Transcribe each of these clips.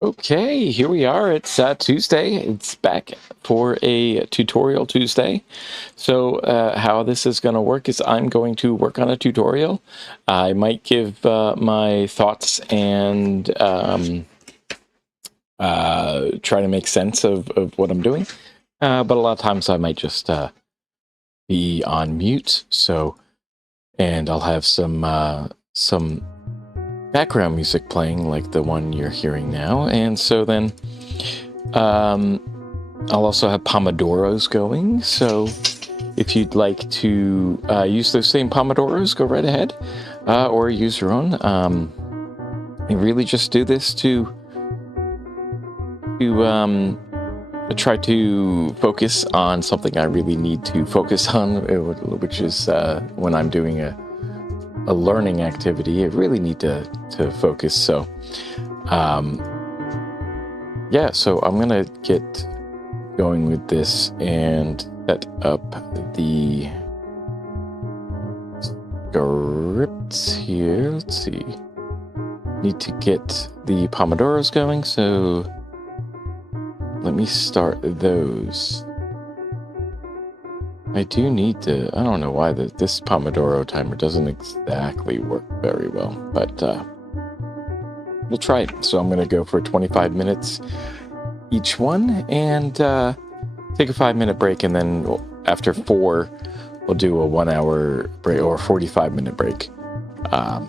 Okay, here we are. It's Tuesday. It's back for a tutorial Tuesday. So how this is going to work is I'm going to work on a tutorial. I might give my thoughts and try to make sense of what I'm doing. But a lot of times I might just be on mute. And I'll have some background music playing like the one you're hearing now, and so then I'll also have pomodoros going, so if you'd like to use those same pomodoros, go right ahead, or use your own. And really just do this to try to focus on something I really need to focus on, which is when I'm doing a learning activity. I really need to focus. So yeah, so I'm gonna get going with this and set up the scripts here. Let's see, need to get the pomodoros going, so let me start those. I do need to, I don't know why this Pomodoro timer doesn't exactly work very well, but we'll try it. So I'm going to go for 25 minutes each one and take a 5-minute break. And then after 4, we'll do a 1-hour break or 45-minute break. All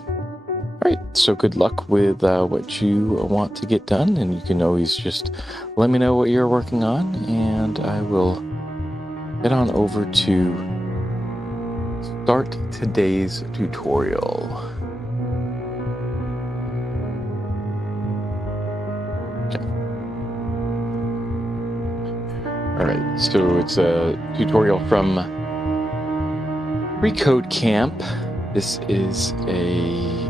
right. So good luck with what you want to get done. And you can always just let me know what you're working on, and I will head on over to start today's tutorial. Okay. All right, so it's a tutorial from FreeCodeCamp. This is a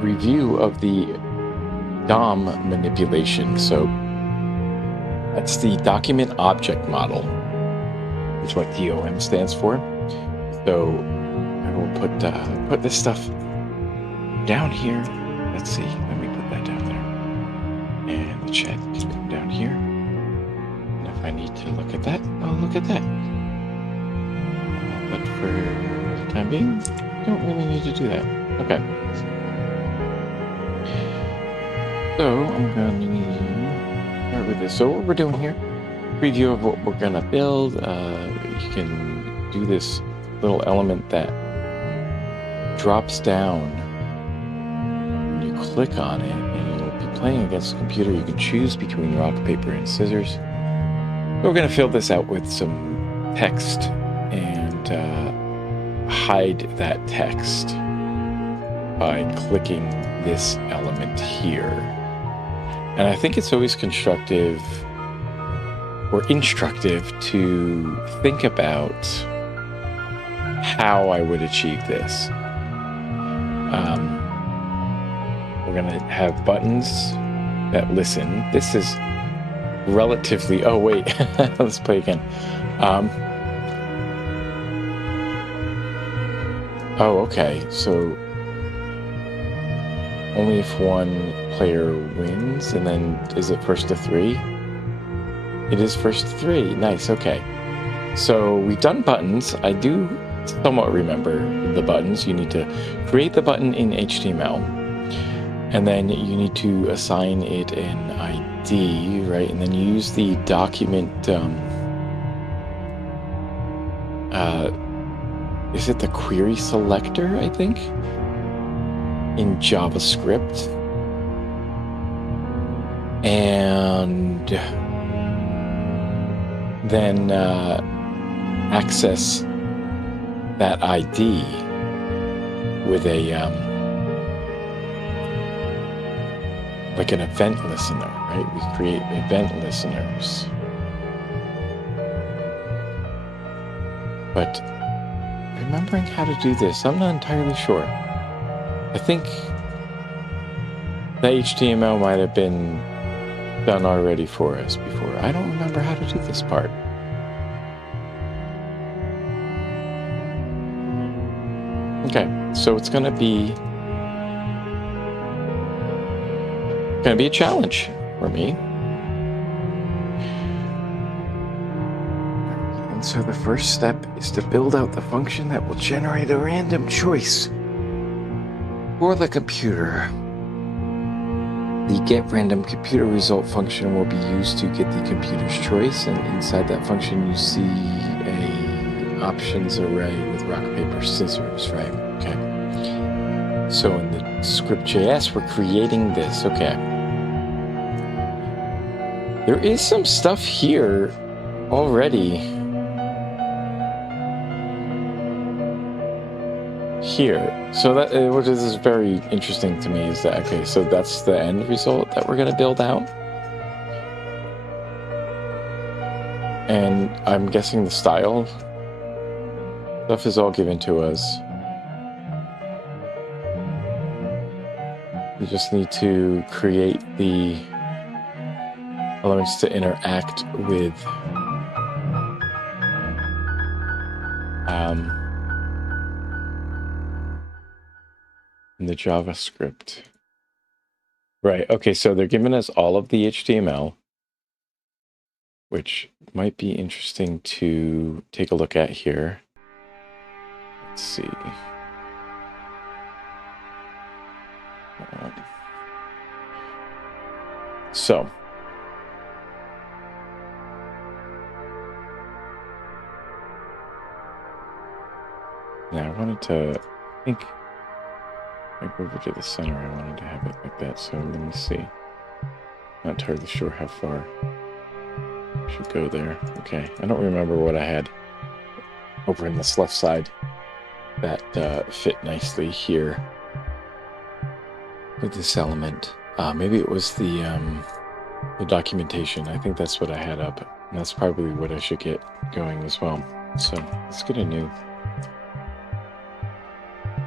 review of the DOM manipulation. So that's the document object model, which is what DOM stands for. So I will put this stuff down here. Let's see, let me put that down there. And the chat can come down here. And if I need to look at that, I'll look at that. But for the time being, don't really need to do that. Okay. So I'm going to start with this. So what we're doing here, preview of what we're going to build. You can do this little element that drops down. You click on it and you'll be playing against the computer. You can choose between rock, paper, and scissors. We're going to fill this out with some text and hide that text by clicking this element here. And I think it's always constructive or instructive to think about how I would achieve this. We're going to have buttons that listen. This is relatively... Oh, wait. Let's play again. Oh, okay. So only if one player wins, and then is it first to 3? It is first to 3. Nice, okay. So we've done buttons. I do somewhat remember the buttons. You need to create the button in HTML, and then you need to assign it an ID, right? And then you use the document, is it the query selector, I think? In JavaScript, and then access that ID with a like an event listener, right? We create event listeners, but remembering how to do this, I'm not entirely sure. I think the HTML might have been done already for us before. I don't remember how to do this part. Okay, so it's going to be going to be a challenge for me. And so the first step is to build out the function that will generate a random choice for the computer. The getRandomComputerResult function will be used to get the computer's choice, and inside that function you see a options array with rock, paper, scissors, right? Okay. So in the script.js, we're creating this. Okay. There is some stuff here already. Here. So that what is very interesting to me is that, okay, so that's the end result that we're going to build out. And I'm guessing the style stuff is all given to us. We just need to create the elements to interact with the JavaScript. Right, okay, so they're giving us all of the HTML, which might be interesting to take a look at here. Let's see. So now I wanted to, I think, like over to the center, I wanted to have it like that. So let me see. Not entirely sure how far I should go there. Okay, I don't remember what I had over in this left side that fit nicely here with this element. Maybe it was the documentation. I think that's what I had up, and that's probably what I should get going as well. So let's get a new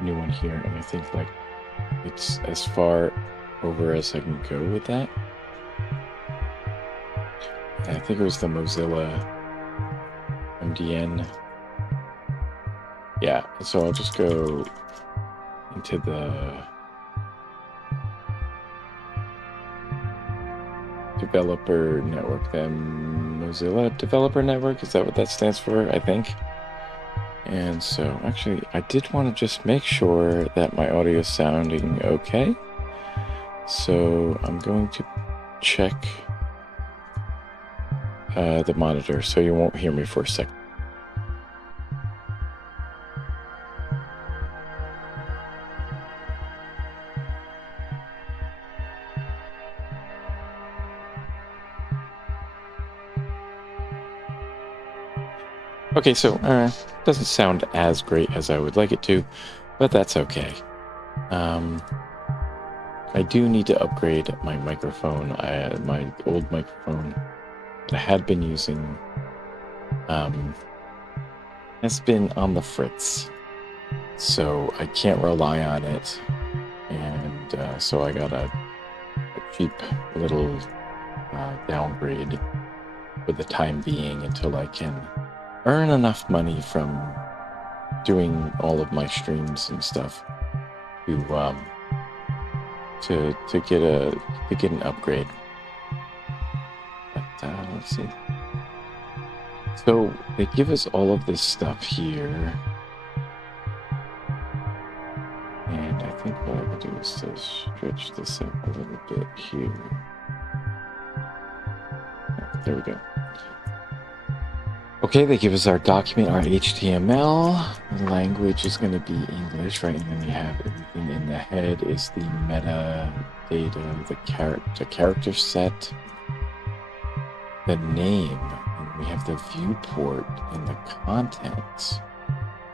one here, and I think like it's as far over as I can go with that. And I think it was the Mozilla MDN. Yeah, so I'll just go into the developer network, then Mozilla Developer Network, is that what that stands for? I think. And so actually I did want to just make sure that my audio is sounding okay. So I'm going to check the monitor so you won't hear me for a second. Okay, so doesn't sound as great as I would like it to, but that's okay. I do need to upgrade my microphone. My old microphone that I had been using has been on the fritz, so I can't rely on it, and so I got a cheap little downgrade for the time being until I can earn enough money from doing all of my streams and stuff to get an upgrade. But let's see. So they give us all of this stuff here, and I think what I could do is to stretch this up a little bit here. There we go. Okay, they give us our document, our HTML. The language is going to be English, right? And then we have everything in the head is the metadata, the character set, the name, and we have the viewport and the contents.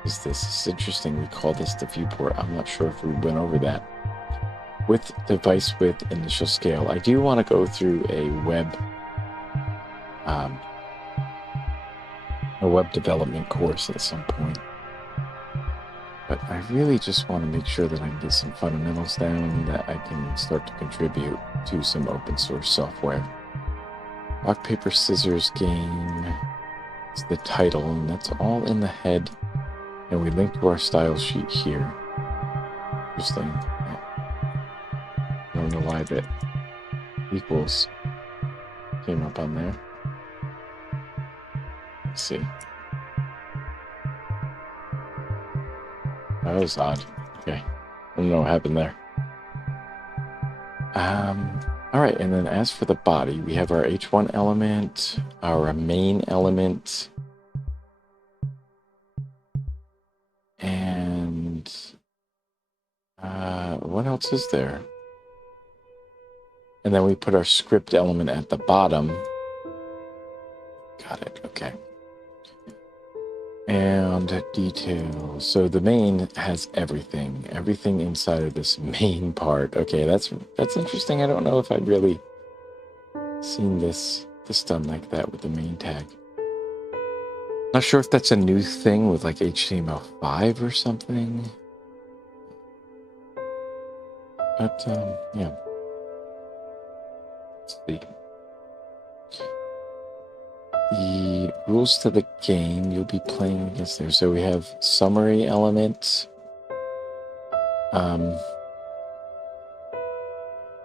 This is interesting. We call this the viewport. I'm not sure if we went over that. With device width, initial scale. I do want to go through a web development course at some point, but I really just want to make sure that I can get some fundamentals down, that I can start to contribute to some open source software. Rock, paper, scissors game is the title, and that's all in the head, and we link to our style sheet here. Interesting. I don't know why that equals came up on there. Let's see. That was odd. Okay. I don't know what happened there. All right, and then as for the body, we have our H1 element, our main element, and what else is there? And then we put our script element at the bottom. Got it, okay. And details. So the main has everything inside of this main part. Okay, that's interesting. I don't know if I'd really seen this done like that with the main tag. Not sure if that's a new thing with like HTML5 or something. But yeah. Let's see. The rules to the game you'll be playing against there. So we have summary elements,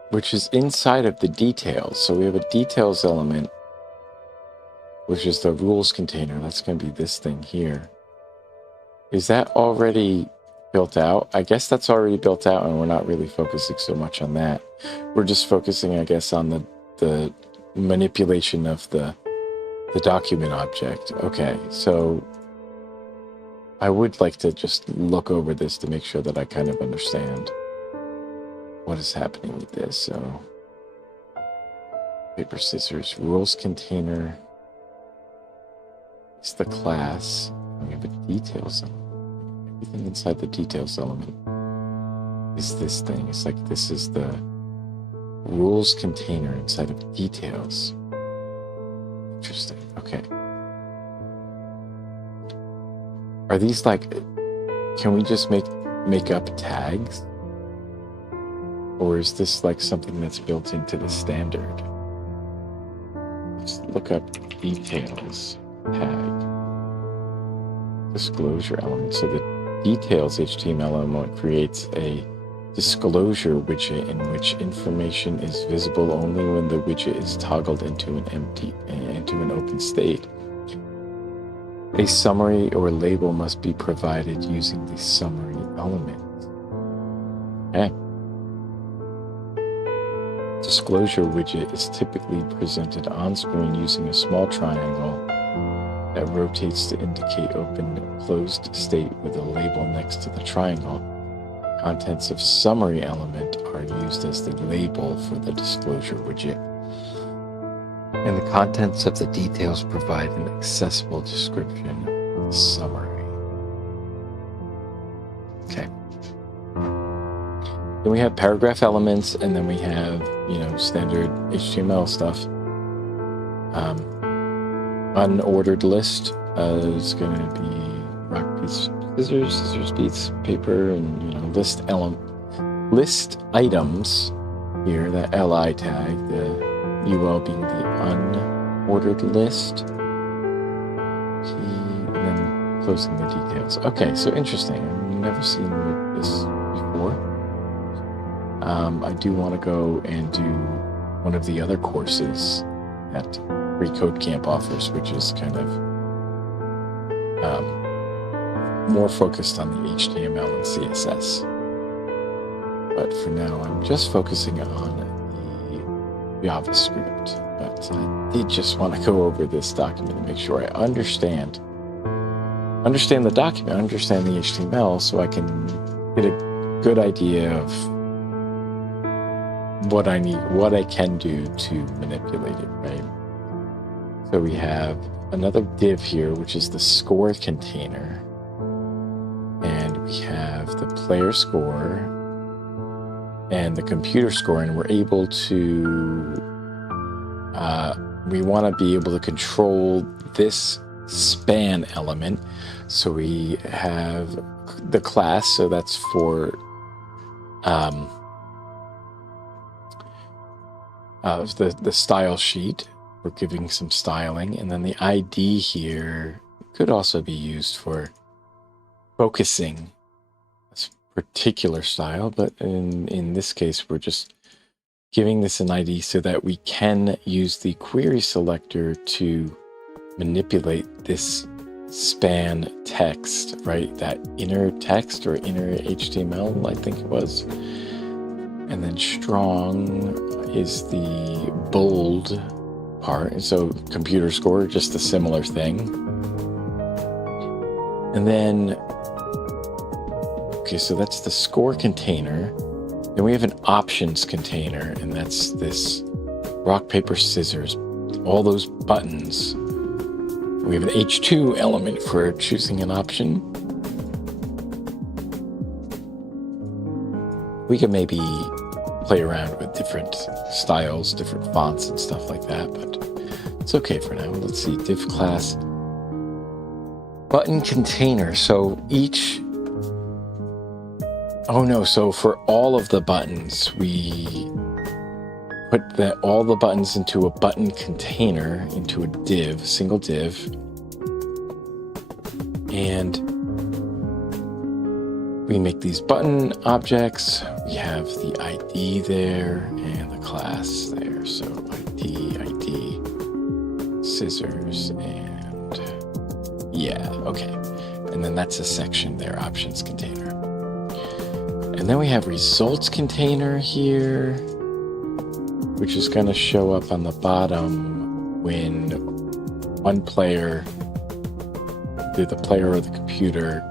which is inside of the details. So we have a details element, which is the rules container. That's going to be this thing here. Is that already built out? I guess that's already built out, and we're not really focusing so much on that. We're just focusing, I guess, on the manipulation of the document object. Okay, so I would like to just look over this to make sure that I kind of understand what is happening with this. So paper, scissors, rules container. It's the class. We have a details element. Everything inside the details element is this thing. It's like this is the rules container inside of details. Interesting. Okay. Are these like, can we just make up tags? Or is this like something that's built into the standard? Let's look up details tag. Disclosure element. So the details HTML element creates a disclosure widget in which information is visible only when the widget is toggled into an open state. A summary or label must be provided using the summary element. Okay. Disclosure widget is typically presented on screen using a small triangle that rotates to indicate open or closed state with a label next to the triangle. Contents of summary element are used as the label for the disclosure widget. And the contents of the details provide an accessible description of the summary. Okay. Then we have paragraph elements, and then we have, standard HTML stuff. Unordered list is going to be rock, piece, scissors, beats, paper, and list items here. That li tag, the ul being the unordered list, and then closing the details. Okay, so interesting. I've never seen this before. I do want to go and do one of the other courses that FreeCodeCamp offers, which is kind of more focused on the HTML and CSS. But for now, I'm just focusing on the JavaScript. But I did just want to go over this document and make sure I understand the document, understand the HTML, so I can get a good idea of what I need, what I can do to manipulate it, right? So we have another div here, which is the score container. And we have the player score and the computer score, and we're able to, we want to be able to control this span element. So we have the class, so that's for the style sheet. We're giving some styling, and then the ID here could also be used for focusing a particular style, but in this case we're just giving this an ID so that we can use the query selector to manipulate this span text, right? That inner text or inner HTML, I think it was. And then strong is the bold part. And so computer score, just a similar thing. And then, okay, so that's the score container. Then we have an options container, and that's this rock, paper, scissors, all those buttons. We have an H2 element for choosing an option. We can maybe play around with different styles, different fonts and stuff like that, but it's okay for now. Let's see, div class, button container. So each, oh no, so for all of the buttons, we put all the buttons into a button container, into a div, single div, and we make these button objects. We have the ID there and the class there. So ID, scissors, and yeah, okay. And then that's a section there, options container. And then we have results container here, which is going to show up on the bottom when one player, either the player or the computer,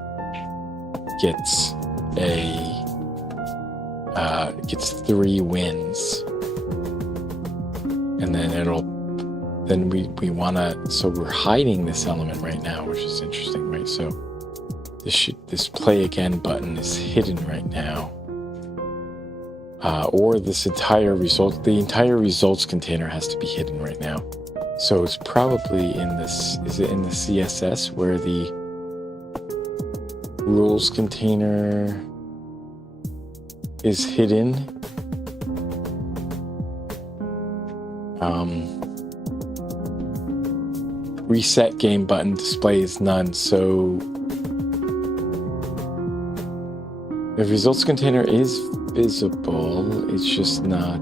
gets gets 3 wins, and then we want to, so we're hiding this element right now, which is interesting, right? So this play again button is hidden right now, or the entire results container has to be hidden right now. So it's probably in this, is it in the CSS where the rules container is hidden? Reset game button displays none. So the results container is visible. It's just not.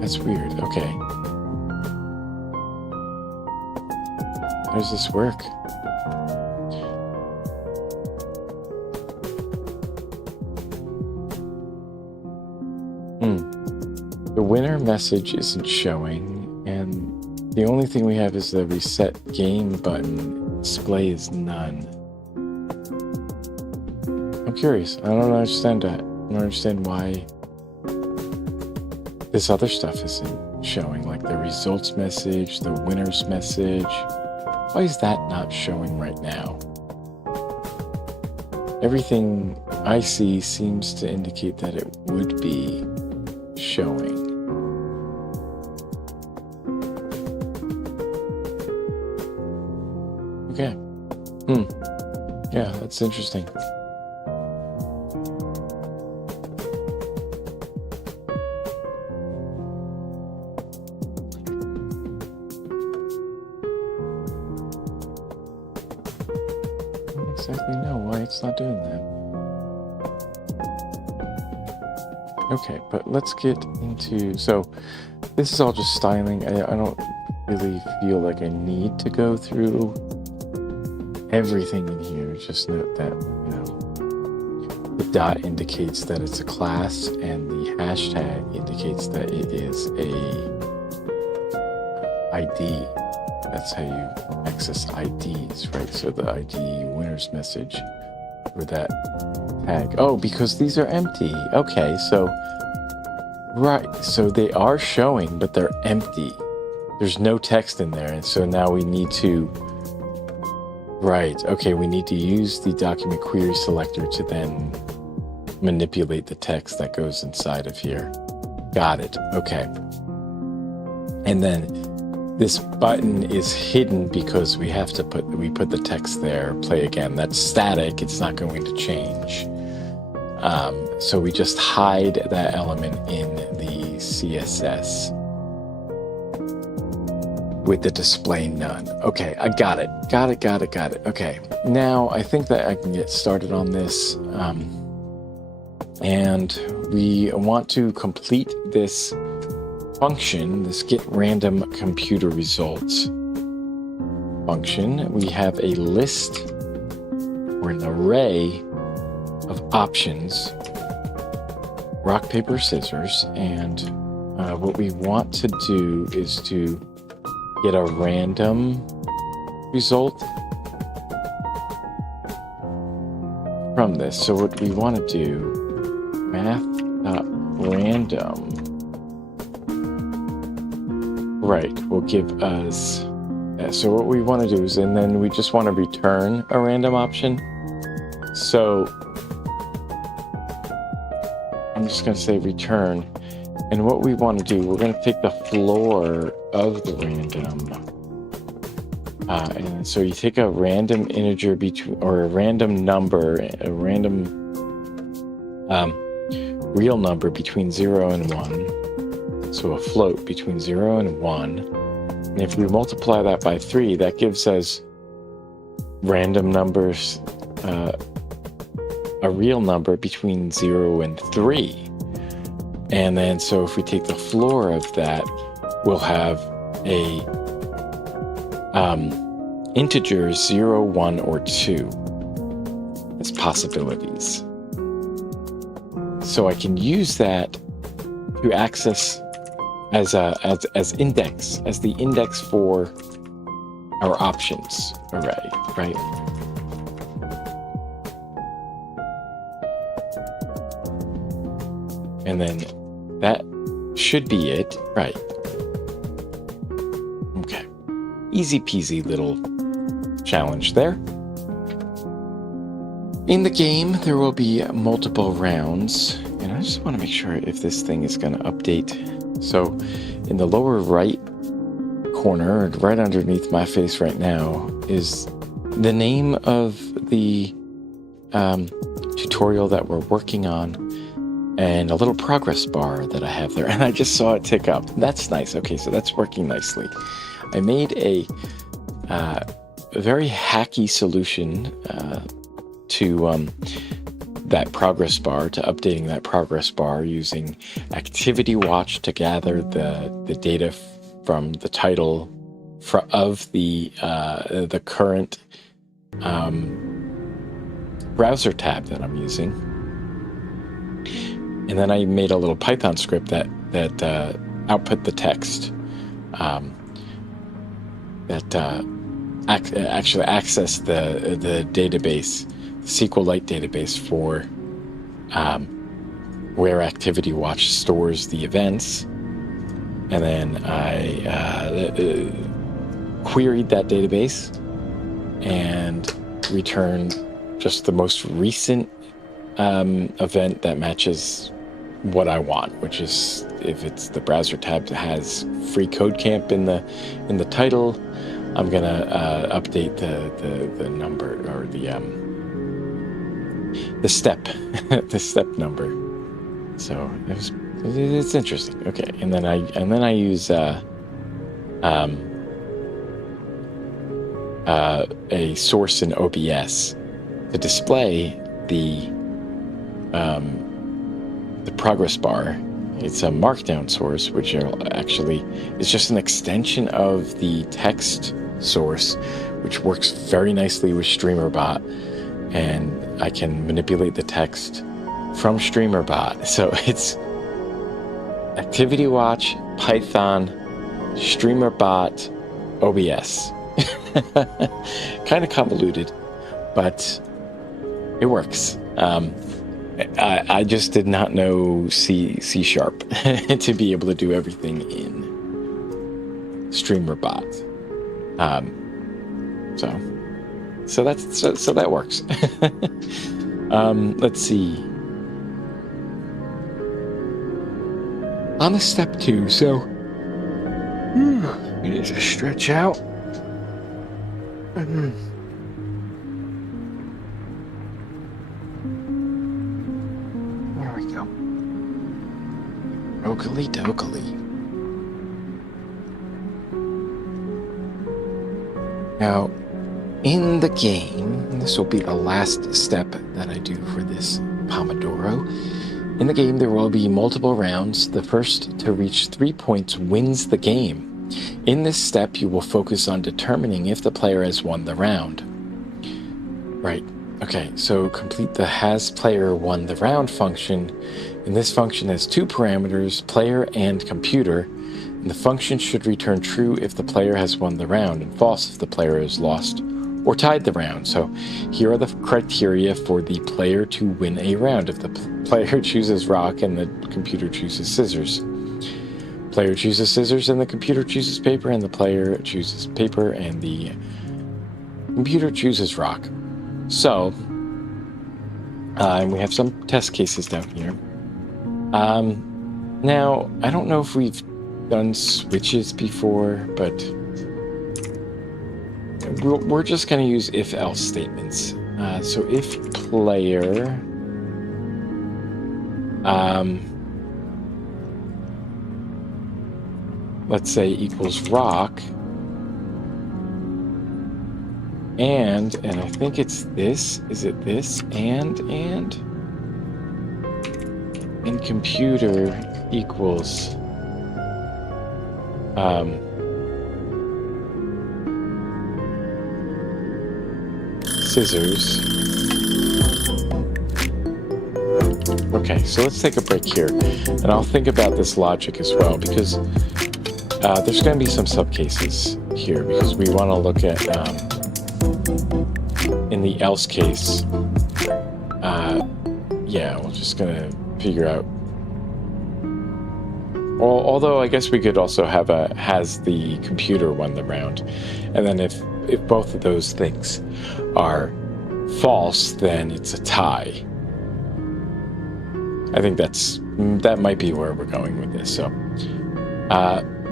That's weird. Okay. How does this work? The winner message isn't showing, and the only thing we have is the reset game button. Display is none. I'm curious. I don't understand that. I don't understand why this other stuff isn't showing, like the results message, the winner's message. Why is that not showing right now? Everything I see seems to indicate that it would be showing. Okay. Yeah, that's interesting. I don't exactly know why it's not doing that. Okay, but let's get into, so this is all just styling. I don't really feel like I need to go through everything in here. Just note that, the dot indicates that it's a class, and the hashtag indicates that it is a ID. That's how you access IDs, right? So the ID winner's message for that tag. Oh, because these are empty. Okay, so right, so they are showing, but they're empty. There's no text in there, and so now we need to, right, okay, we need to use the document query selector to then manipulate the text that goes inside of here. Got it. Okay. And then this button is hidden because we put the text there, play again. That's static. It's not going to change. So we just hide that element in the CSS with the display none. Okay, I got it. Got it. Okay, now I think that I can get started on this. And we want to complete this function, this get random computer results function. We have a list or an array of options, rock, paper, scissors, and what we want to do is to get a random result from this. So what we want to do, math.random, right, will give us, so what we want to do is, and then we just want to return a random option. So I'm just going to say return. And what we want to do, we're going to take the floor of the random. And so you take a random integer or a random number, a random real number between 0 and 1. So a float between 0 and 1. And if we multiply that by 3, that gives us random numbers, a real number between 0 and 3. And then, so if we take the floor of that, we'll have a integers 0, 1, or 2 as possibilities. So I can use that to access as index, as the index for our options array, right? And then that should be it, right? Okay. Easy peasy little challenge there. In the game, there will be multiple rounds, and I just want to make sure if this thing is going to update. So in the lower right corner, right underneath my face right now, is the name of the tutorial that we're working on, and a little progress bar that I have there, and I just saw it tick up. That's nice. Okay, so that's working nicely. I made a very hacky solution to that progress bar, to updating that progress bar using Activity Watch to gather the data from the title of the current browser tab that I'm using. And then I made a little Python script that output the text that actually accessed the database, the SQLite database for where Activity Watch stores the events. And then I queried that database and returned just the most recent event that matches what I want, which is if it's the browser tab that has freeCodeCamp in the title, I'm gonna update the number or the step the step number. So it's interesting. Okay, and then I use a source in OBS to display the progress bar. It's a markdown source, which actually is just an extension of the text source, which works very nicely with StreamerBot, and I can manipulate the text from StreamerBot. So it's Activity Watch, Python, StreamerBot, OBS. Kind of convoluted, but it works. I just did not know C# to be able to do everything in StreamerBot. So that works. Let's see. On to step 2. So we need to stretch out. Okily dokily. Now, in the game, this will be the last step that I do for this Pomodoro. In the game, there will be multiple rounds. The first to reach 3 points wins the game. In this step, you will focus on determining if the player has won the round. Right. Okay, so complete the has player won the round function. And this function has 2 parameters, player and computer. And the function should return true if the player has won the round, and false if the player has lost or tied the round. So here are the criteria for the player to win a round. If the player chooses rock and the computer chooses scissors. Player chooses scissors and the computer chooses paper, and the player chooses paper and the computer chooses rock. So, and we have some test cases down here. Now, I don't know if we've done switches before, but we're just going to use if-else statements. So if player let's say equals rock, and I think it's this. Is it this? And computer equals scissors. Okay, so let's take a break here, and I'll think about this logic as well, because there's going to be some subcases here, because we want to look at in the else case. Yeah, we're just going to figure out. Although I guess we could also have a has the computer won the round, and then if both of those things are false, then it's a tie. I think that might be where we're going with this. So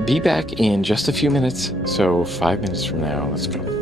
be back in just a few minutes. So 5 minutes from now, let's go.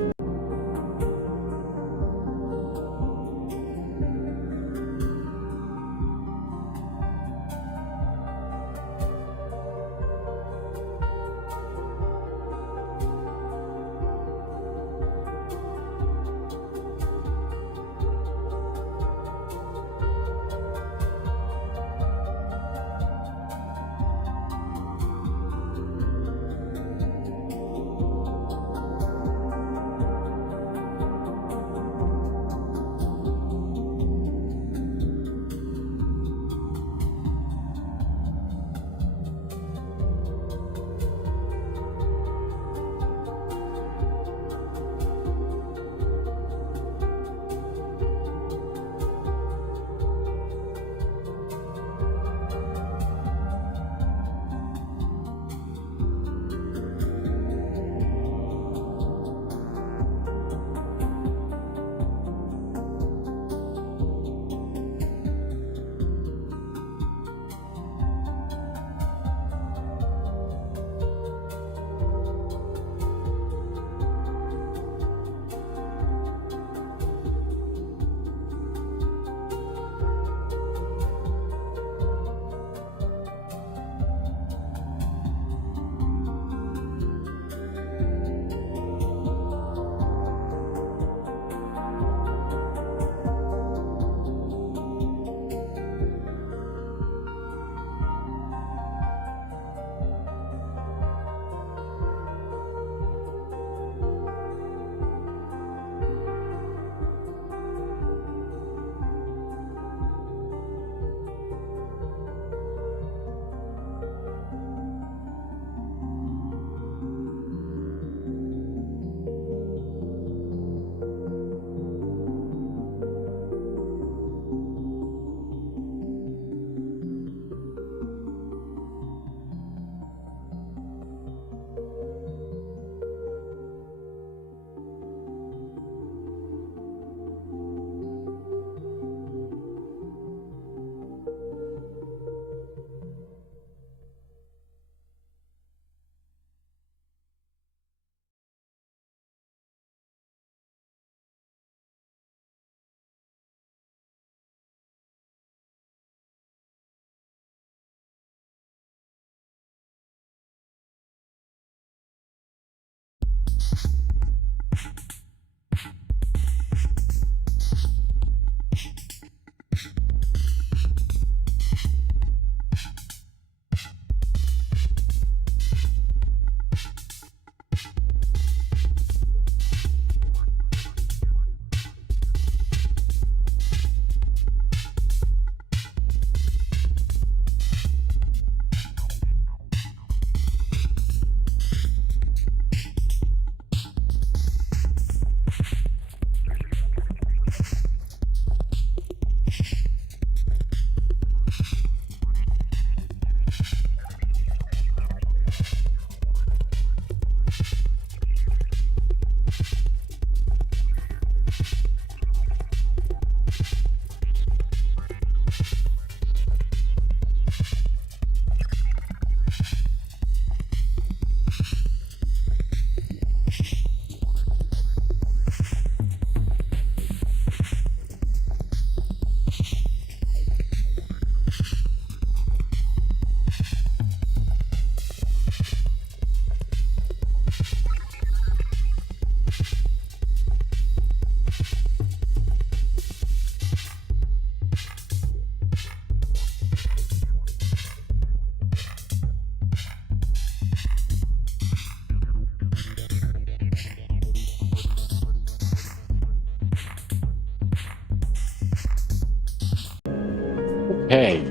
Okay,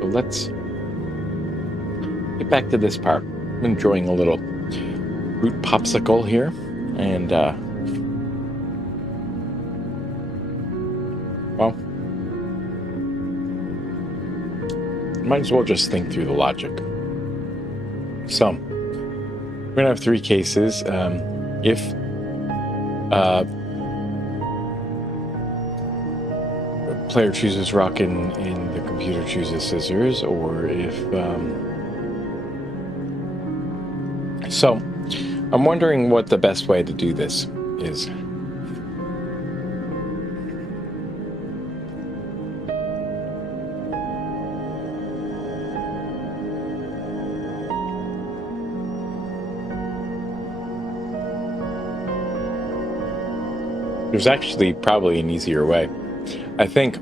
so let's get back to this part. I'm enjoying a little fruit popsicle here, and well, might as well just think through the logic. So we're gonna have three cases. If player chooses rock and the computer chooses scissors, or if so I'm wondering what the best way to do this is. There's actually probably an easier way. I think.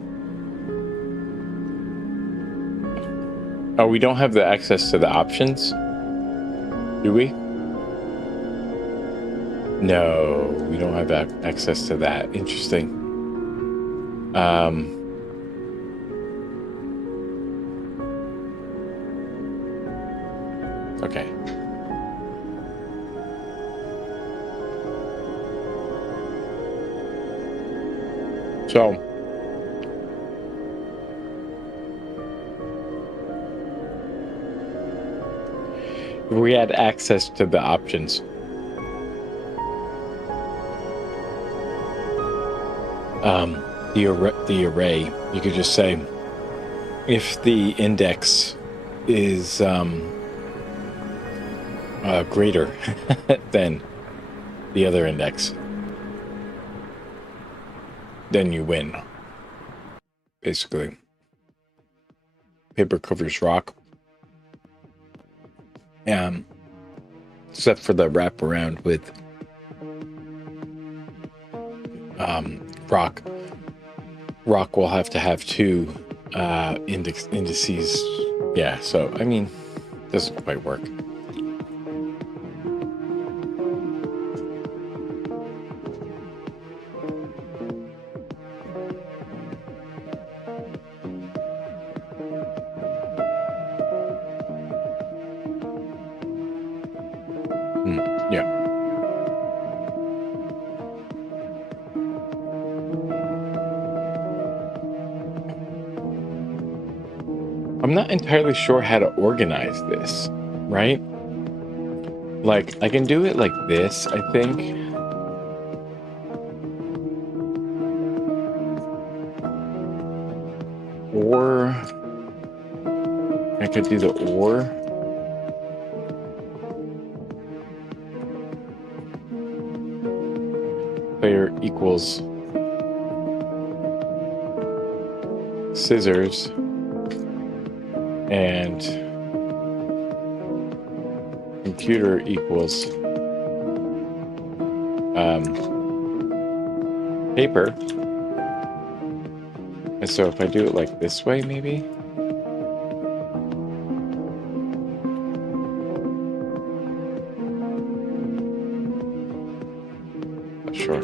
Oh, we don't have the access to the options, do we? No, we don't have access to that. Interesting. Okay. So, if we had access to the options, the array, you could just say if the index is greater than the other index, then you win. Basically, paper covers rock. Except for the wraparound with rock. Rock will have to have two indices. Yeah, so I mean, doesn't quite work. Yeah. I'm not entirely sure how to organize this, right? Like, I can do it like this, I think. Or I could do the or. Player equals scissors and computer equals paper. And so if I do it like this way, maybe. Sure.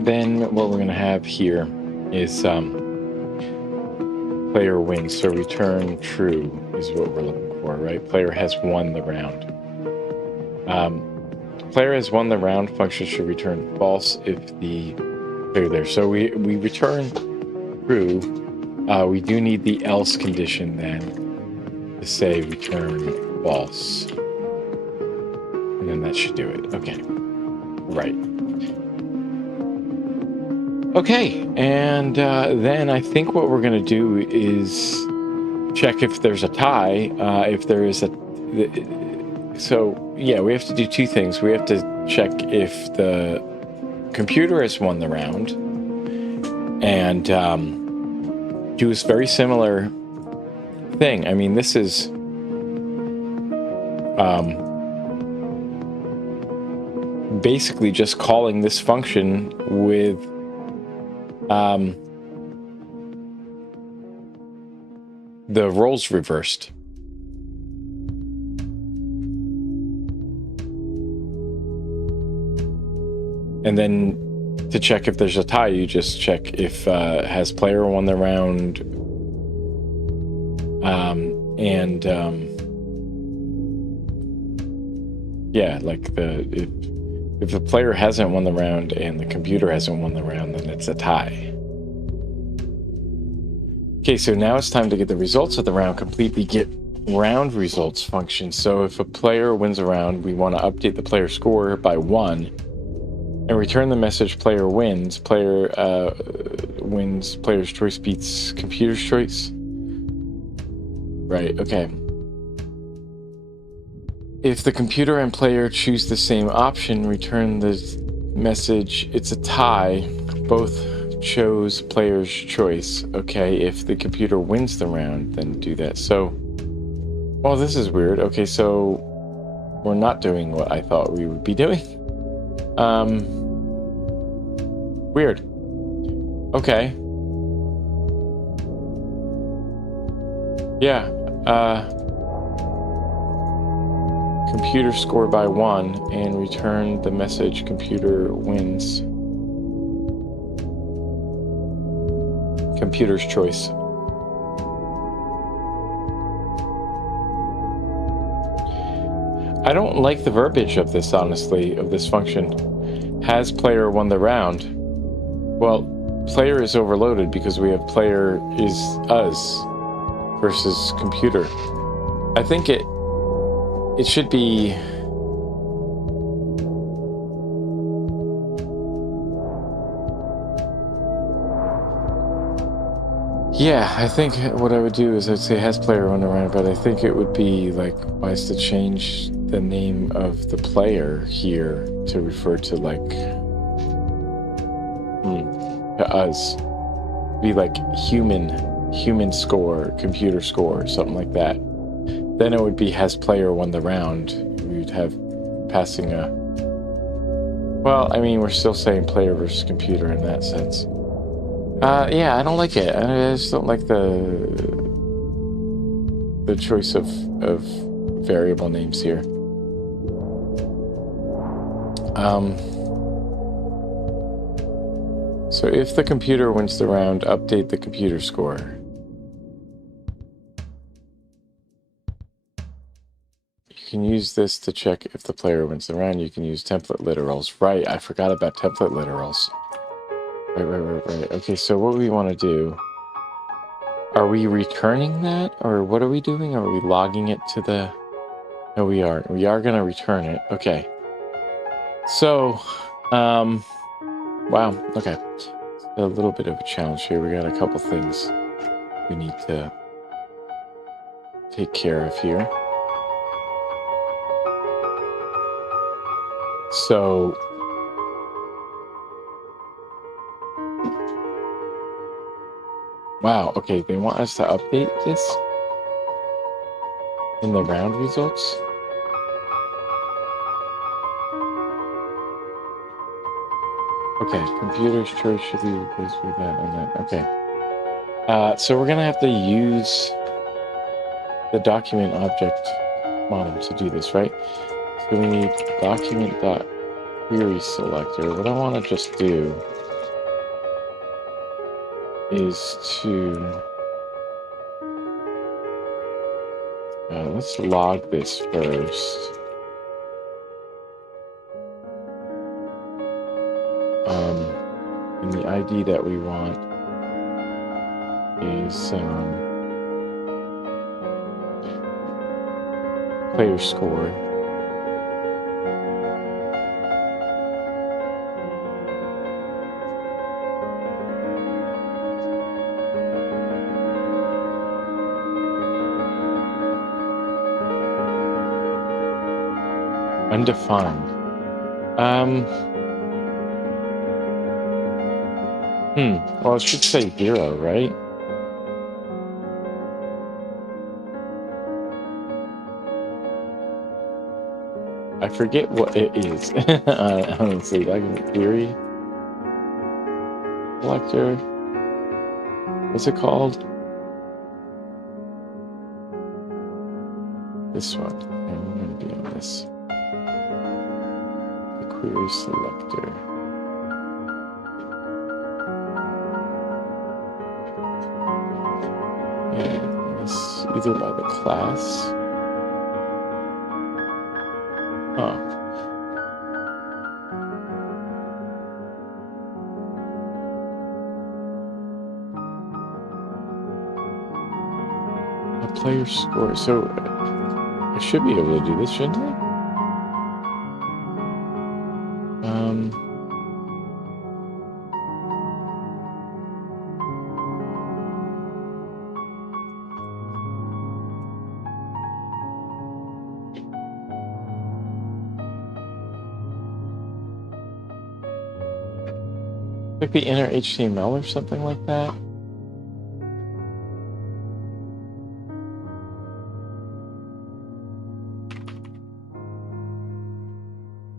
Then what we're going to have here is player wins. So return true is what we're looking for, right? Player has won the round. Player has won the round. Function should return false if the player there. So we return true. We do need the else condition then to say return false. And then that should do it. Okay. Right. Okay, and then I think what we're going to do is check if there's a tie. If there is a... So, yeah, we have to do two things. We have to check if the computer has won the round and do this very similar thing. I mean, this is... basically just calling this function with the roles reversed. And then to check if there's a tie, you just check if has player won the round, yeah, like if the player hasn't won the round and the computer hasn't won the round, then it's a tie. Okay, so now it's time to get the results of the round complete the get round results function. So if a player wins a round, we want to update the player score by 1 and return the message player wins. Player wins, player's choice beats computer's choice. Right, okay. If the computer and player choose the same option, return the message, it's a tie. Both chose player's choice. Okay, if the computer wins the round, then do that. So, oh, this is weird. Okay, so we're not doing what I thought we would be doing. Weird. Okay. Yeah. Computer score by 1 and return the message computer wins. Computer's choice. I don't like the verbiage of this, honestly, of this function. Has player won the round? Well, player is overloaded because we have player is us versus computer. I think it should be yeah, I think what I would do is I'd say has player won the round, but I think it would be like wise to change the name of the player here to refer to like to us. Be like human score, computer score, something like that. Then it would be has player won the round. We'd have passing a... Well, I mean, we're still saying player versus computer in that sense. Yeah, I don't like it. I just don't like the choice of variable names here. So if the computer wins the round, update the computer score. You can use this to check if the player wins the round. You can use template literals. Right, I forgot about template literals. Right. Okay, so what we want to do... Are we returning that? Or what are we doing? Are we logging it to the... No, we are. We are going to return it. Okay. So, wow, okay. A little bit of a challenge here. We got a couple things we need to take care of here. So, wow, okay, they want us to update this in the round results. Okay, computer's choice should be replaced with that and that. Okay. So we're going to have to use the document object model to do this, right? So we need document.query selector. What I want to just do is to... let's log this first. And the ID that we want is player score. Undefined. Well, it should say 0, right? I forget what it is. Honestly, document query selector. What's it called? This one. And we're going to be on this. The query selector. either by the class. Oh. A player score. So I should be able to do this, shouldn't I? Like the inner HTML or something like that.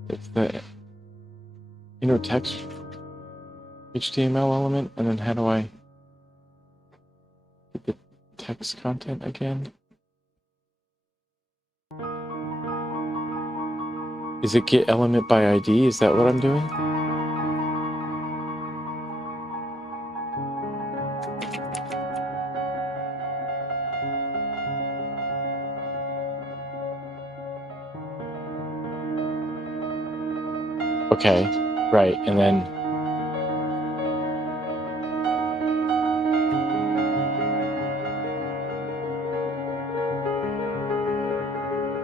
It's the inner text HTML element, and then how do I get the text content again? Is it get element by ID? Is that what I'm doing? Okay, right, and then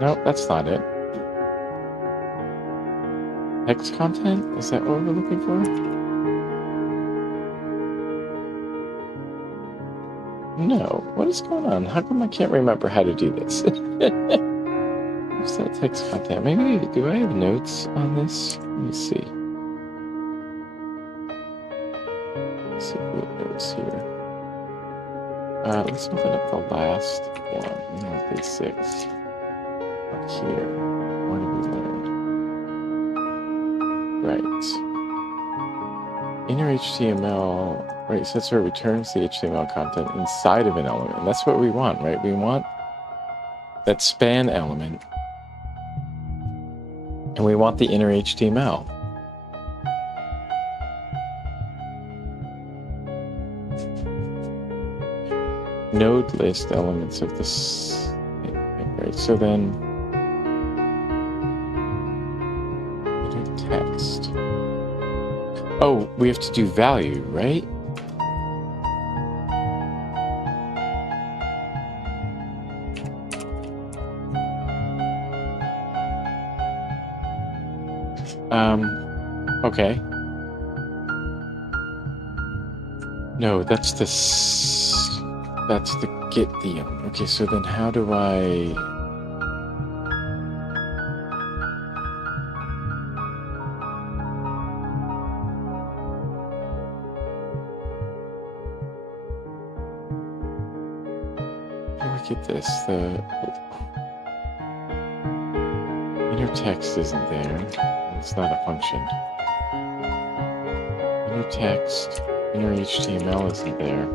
no, that's not it. Text content? Is that what we're looking for? No, what is going on? How come I can't remember how to do this? What's that text content? Maybe, do I have notes on this? Let me see. Let's see if we have notes here. Let's open up the last one, day 6. Up here. What did we learn? Right. Inner HTML, right, so that's where it returns the HTML content inside of an element. And that's what we want, right? We want that span element. And we want the inner HTML. Node list elements of this. Right, so then inner text. Oh, we have to do value, right? Okay. No, that's the get the element. Okay, so then how do I... Get this, the inner text isn't there. It's not a function. Inner text, inner HTML isn't there.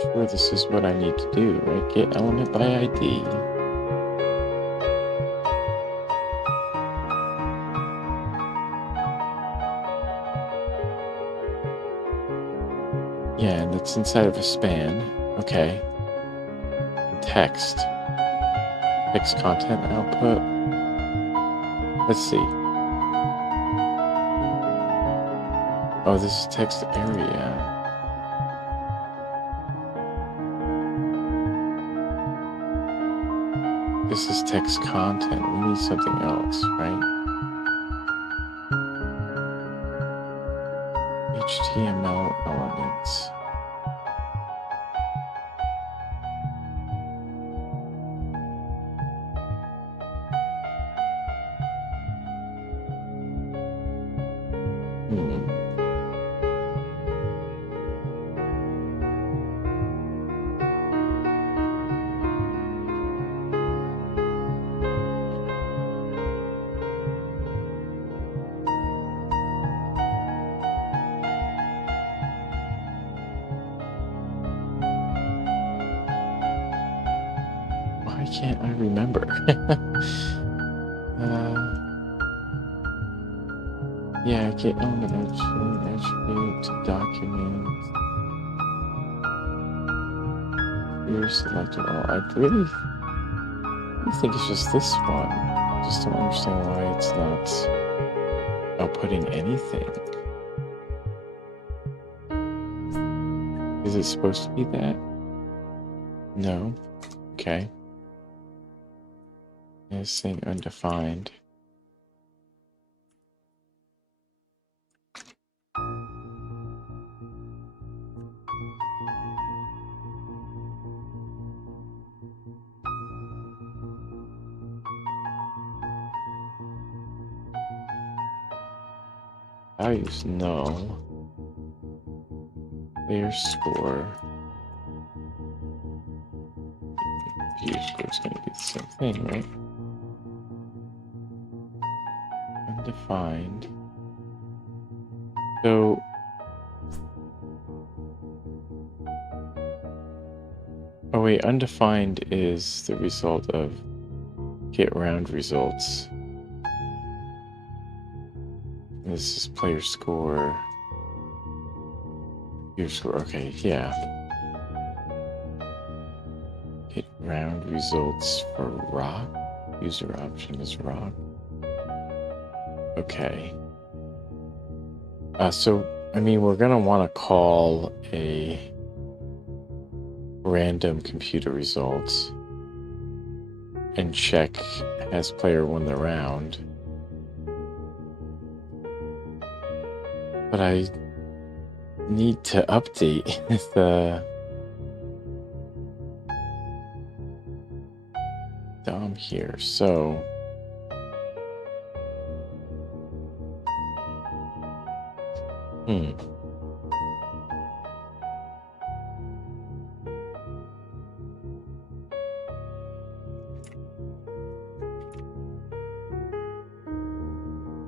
Sure, this is what I need to do, right? Get element by ID. Yeah, and it's inside of a span. Okay. Text. Text content output. Let's see. Oh, this is text area. This is text content. We need something else, right? HTML elements. Why can't I remember? Yeah, get element attribute to document. Here, select all. I really think it's just this one. Just don't understand why it's not outputting anything. Is it supposed to be that? No. Okay. This thing undefined. Values null. Player score. View score is going to be the same thing, right? Undefined. So oh wait, undefined is the result of get round results. This is player score. View score. Okay, yeah. Get round results for rock. User option is rock. Okay. So, I mean, we're going to want to call a random computer results and check has player won the round. But I need to update the DOM here, so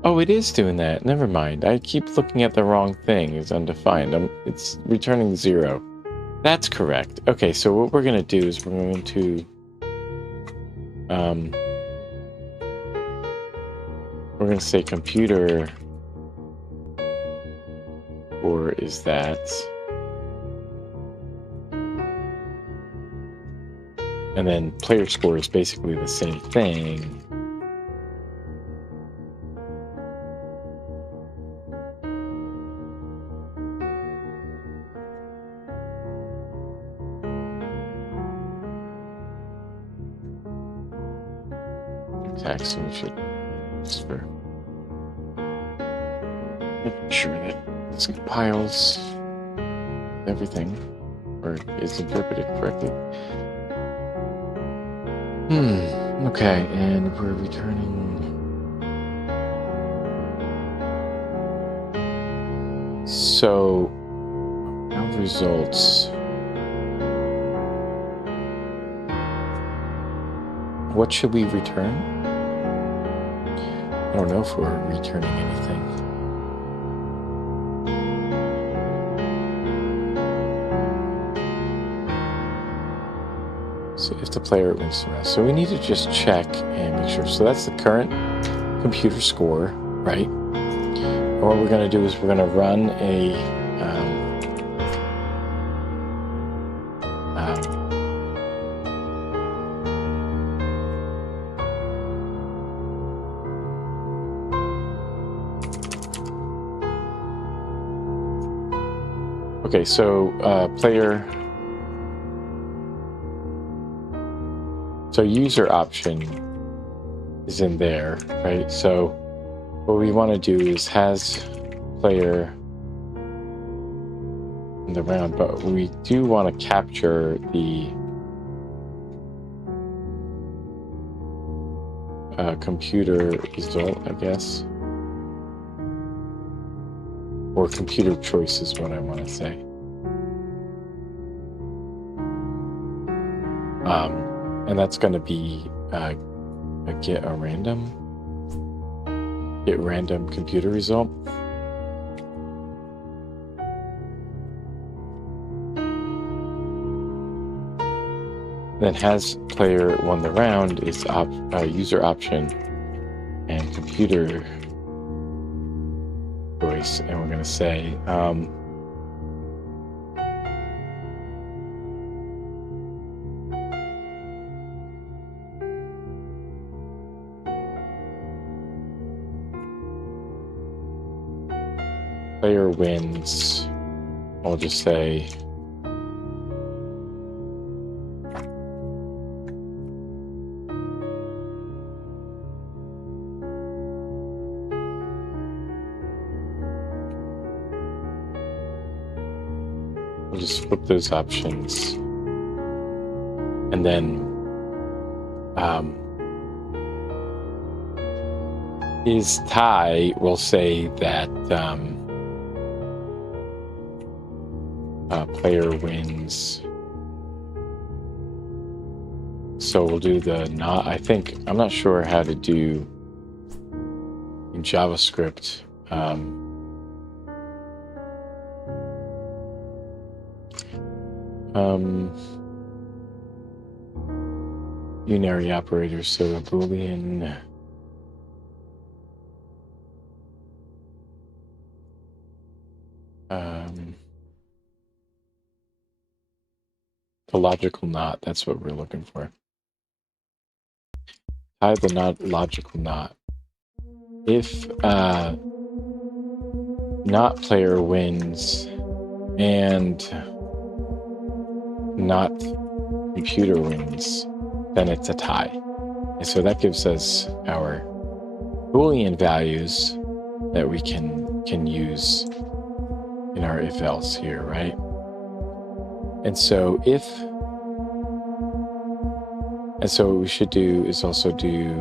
oh, it is doing that. Never mind. I keep looking at the wrong thing. It's undefined. It's returning 0. That's correct. Okay, so what we're going to do is we're going to we're going to say computer or is that, and then player score is basically the same thing. Text, and we should just for making sure that it compiles everything or is interpreted correctly. Okay, and we're returning. So, now results. What should we return? I don't know if we're returning anything. So if the player wins the round. So we need to just check and make sure. So that's the current computer score, right? And what we're going to do is we're going to run a okay, so player, so user option is in there, right? So what we want to do is has player in the round, but we do want to capture the computer result, I guess. Or computer choice is what I want to say. And that's going to be get random computer result. Then has player won the round is user option and computer choice, and we're going to say player wins. I'll just say we'll just flip those options, and then is tie, we'll say that player wins. So we'll do the not. I'm not sure how to do in JavaScript. Unary operators, so a Boolean. The logical not, that's what we're looking for. Tie the not logical not. If not player wins and not computer wins, then it's a tie. And so that gives us our Boolean values that we can use in our if else here, right? And so what we should do is also do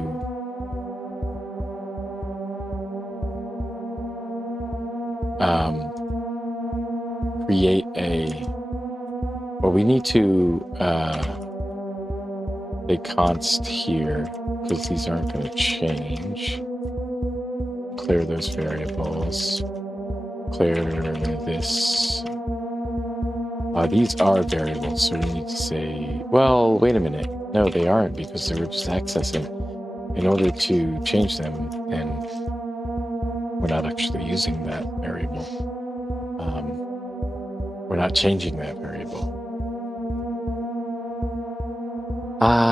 create we need to a const here because these aren't going to change. Clear those variables. Clear this. These are variables, so we need to say, well, wait a minute. No, they aren't, because they were just accessing. In order to change them, then we're not actually using that variable. We're not changing that variable.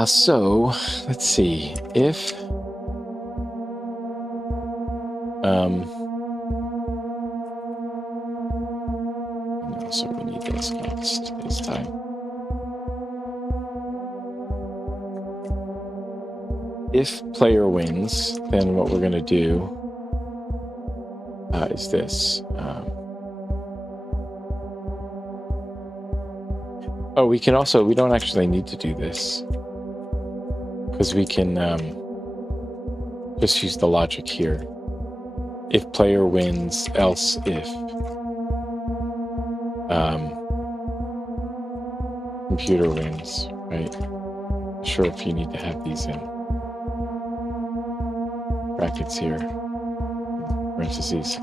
So let's see. If so we need this const this time. If player wins, then what we're going to do is this. We don't actually need to do this because we can just use the logic here. If player wins, else if computer wins, right? Not sure if you need to have these in brackets here, parentheses.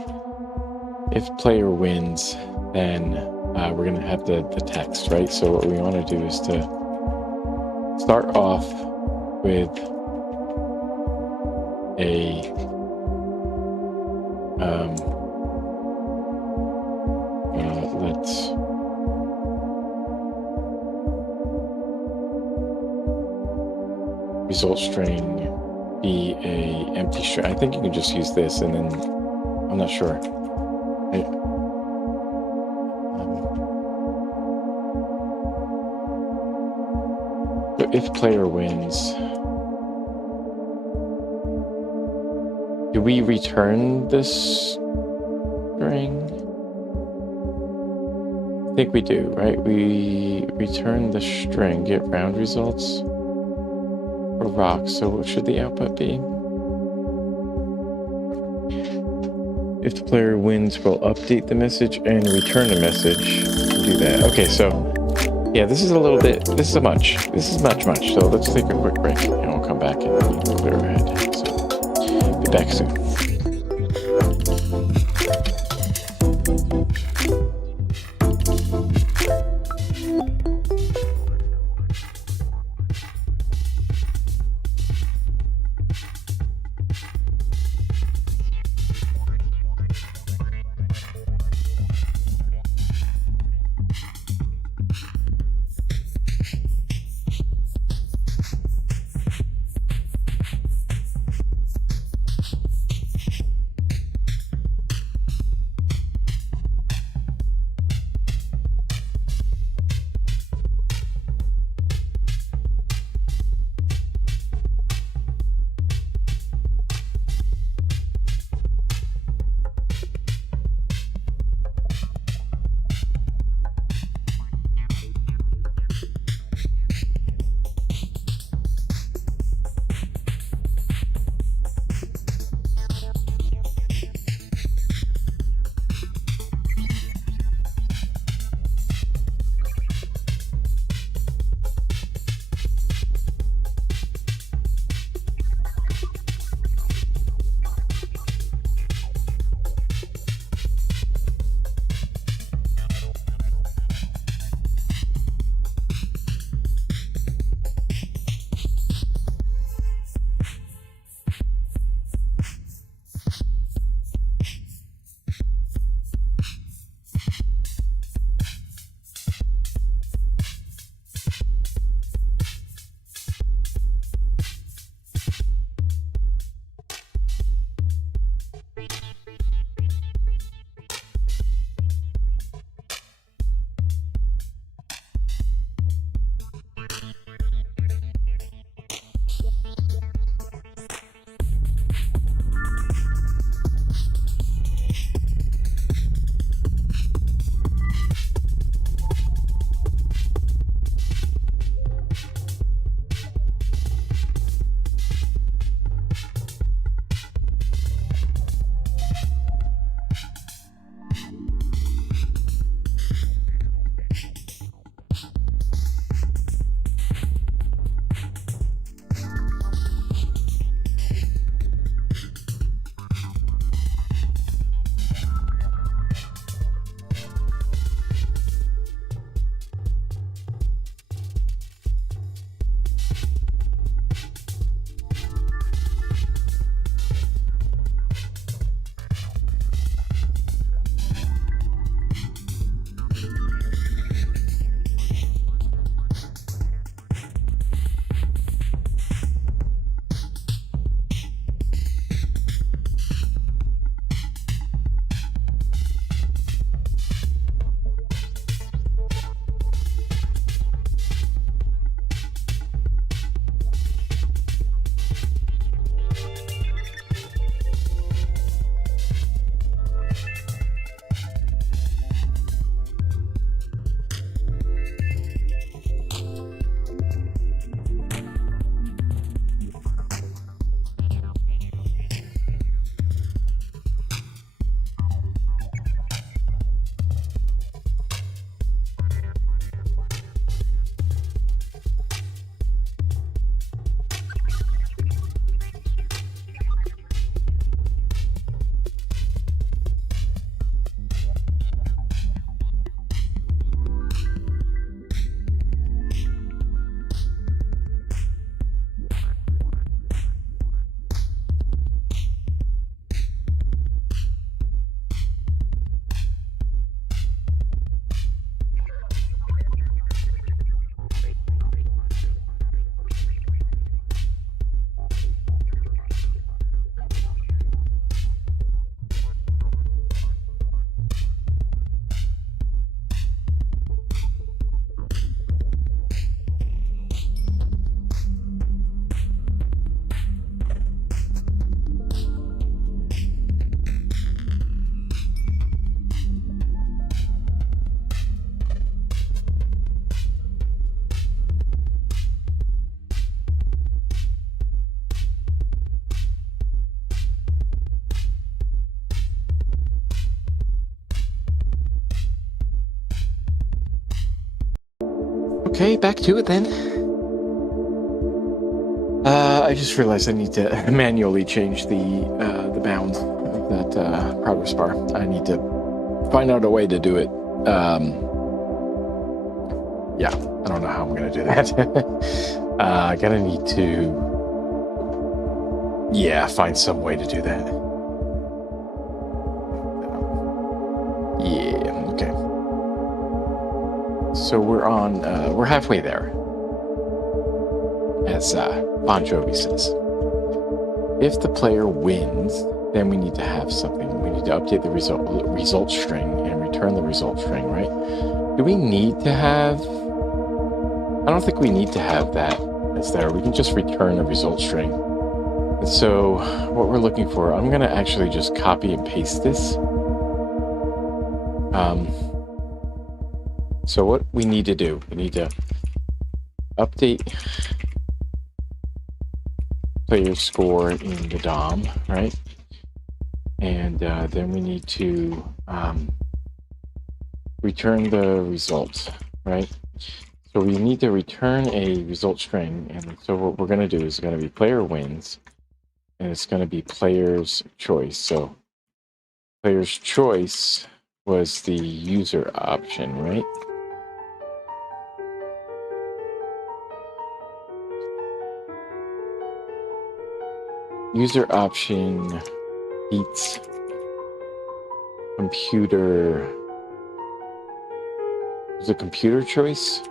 If player wins, then we're going to have the text, right? So what we want to do is to start off with a let's result string be a empty string. I think you can just use this, and then I'm not sure. So if player wins, do we return this string? I think we do, right? We return the string, get round results for rocks. So what should the output be? If the player wins, we'll update the message and return the message. Do that. Okay, so yeah, this is much. This is much. So let's take a quick break and we'll come back and clear our head. So be back soon. Okay, back to it then. I just realized I need to manually change the bounds of that progress bar. I need to find out a way to do it. Yeah, I don't know how I'm gonna do that. I gotta need to, find some way to do that. Yeah, okay. So we're halfway there. As Bon Jovi says. If the player wins, then we need to have something. We need to update the result string and return the result string, right? Do we need to have... I don't think we need to have that as there. We can just return a result string. And so what we're looking for, I'm going to actually just copy and paste this. So what we need to do, we need to update player score in the DOM, right? And then we need to return the results, right? So we need to return a result string, and so what we're going to do is going to be player wins, and it's going to be player's choice. So player's choice was the user option, right? User option beats computer. Is it computer choice?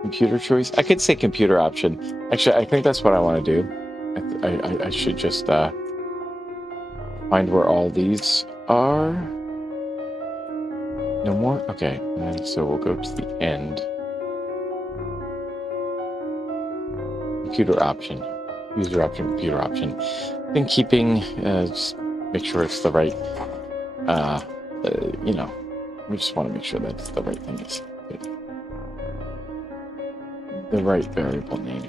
Computer choice? I could say computer option. Actually, I think that's what I want to do. I should just find where all these are. No more? Okay, and so we'll go to the end. Computer option. User option, computer option. Then keeping, just make sure it's the right, you know, we just want to make sure that it's the right thing. Is the right variable name.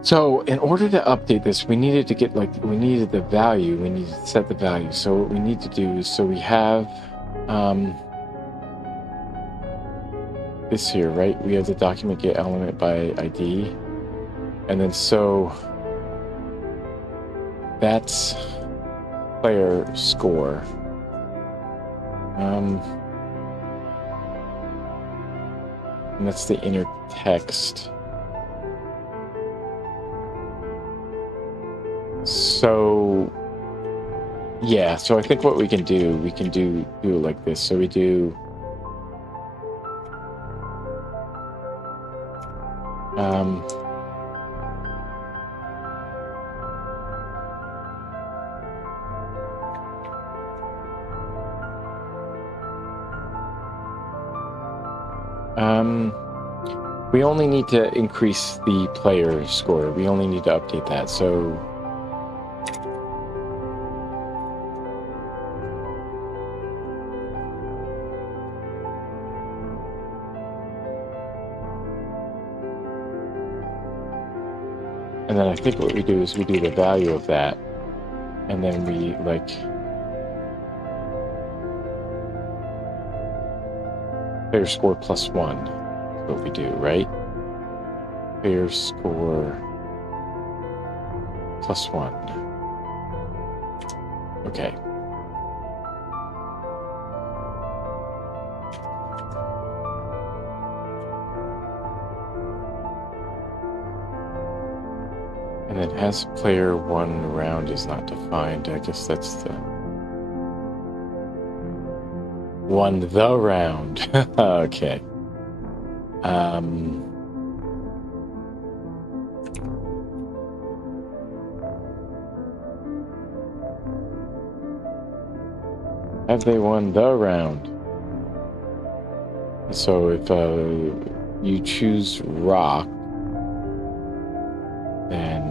So in order to update this, we needed to get we needed the value. We needed to set the value. So what we need to do is, so we have this here, right? We have the document get element by ID. And then so that's player score. And that's the inner text. So yeah, so I think what we can do it like this. So we do we only need to increase the player score. We only need to update that. So and then I think what we do is we do the value of that, and then we player score +1. What we do, right? Player score +1. Okay. And then as player 1 round is not defined, I guess that's the won the round. Okay. Have they won the round? So if you choose rock, then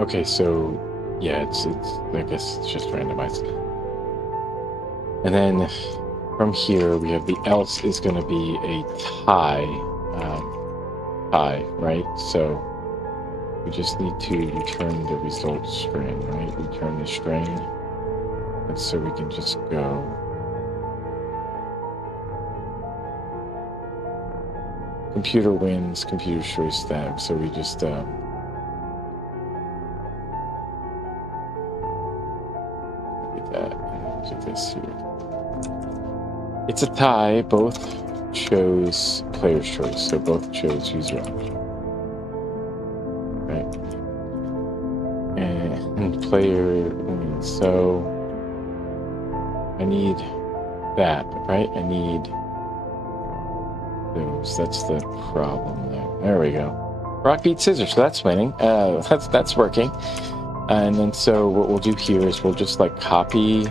okay, so yeah, it's I guess it's just randomized. And then from here we have the else is going to be a tie, right? So we just need to return the result string, right? Return the string, And so we can just go computer wins, computer choice tab. So we just look at that, and then look at this here. It's a tie. Both chose player's choice, so both chose user option. Right. And player wins. So I need that, right? I need those. That's the problem there. There we go. Rock beat scissors. So that's winning. That's working. And then so what we'll do here is we'll just like copy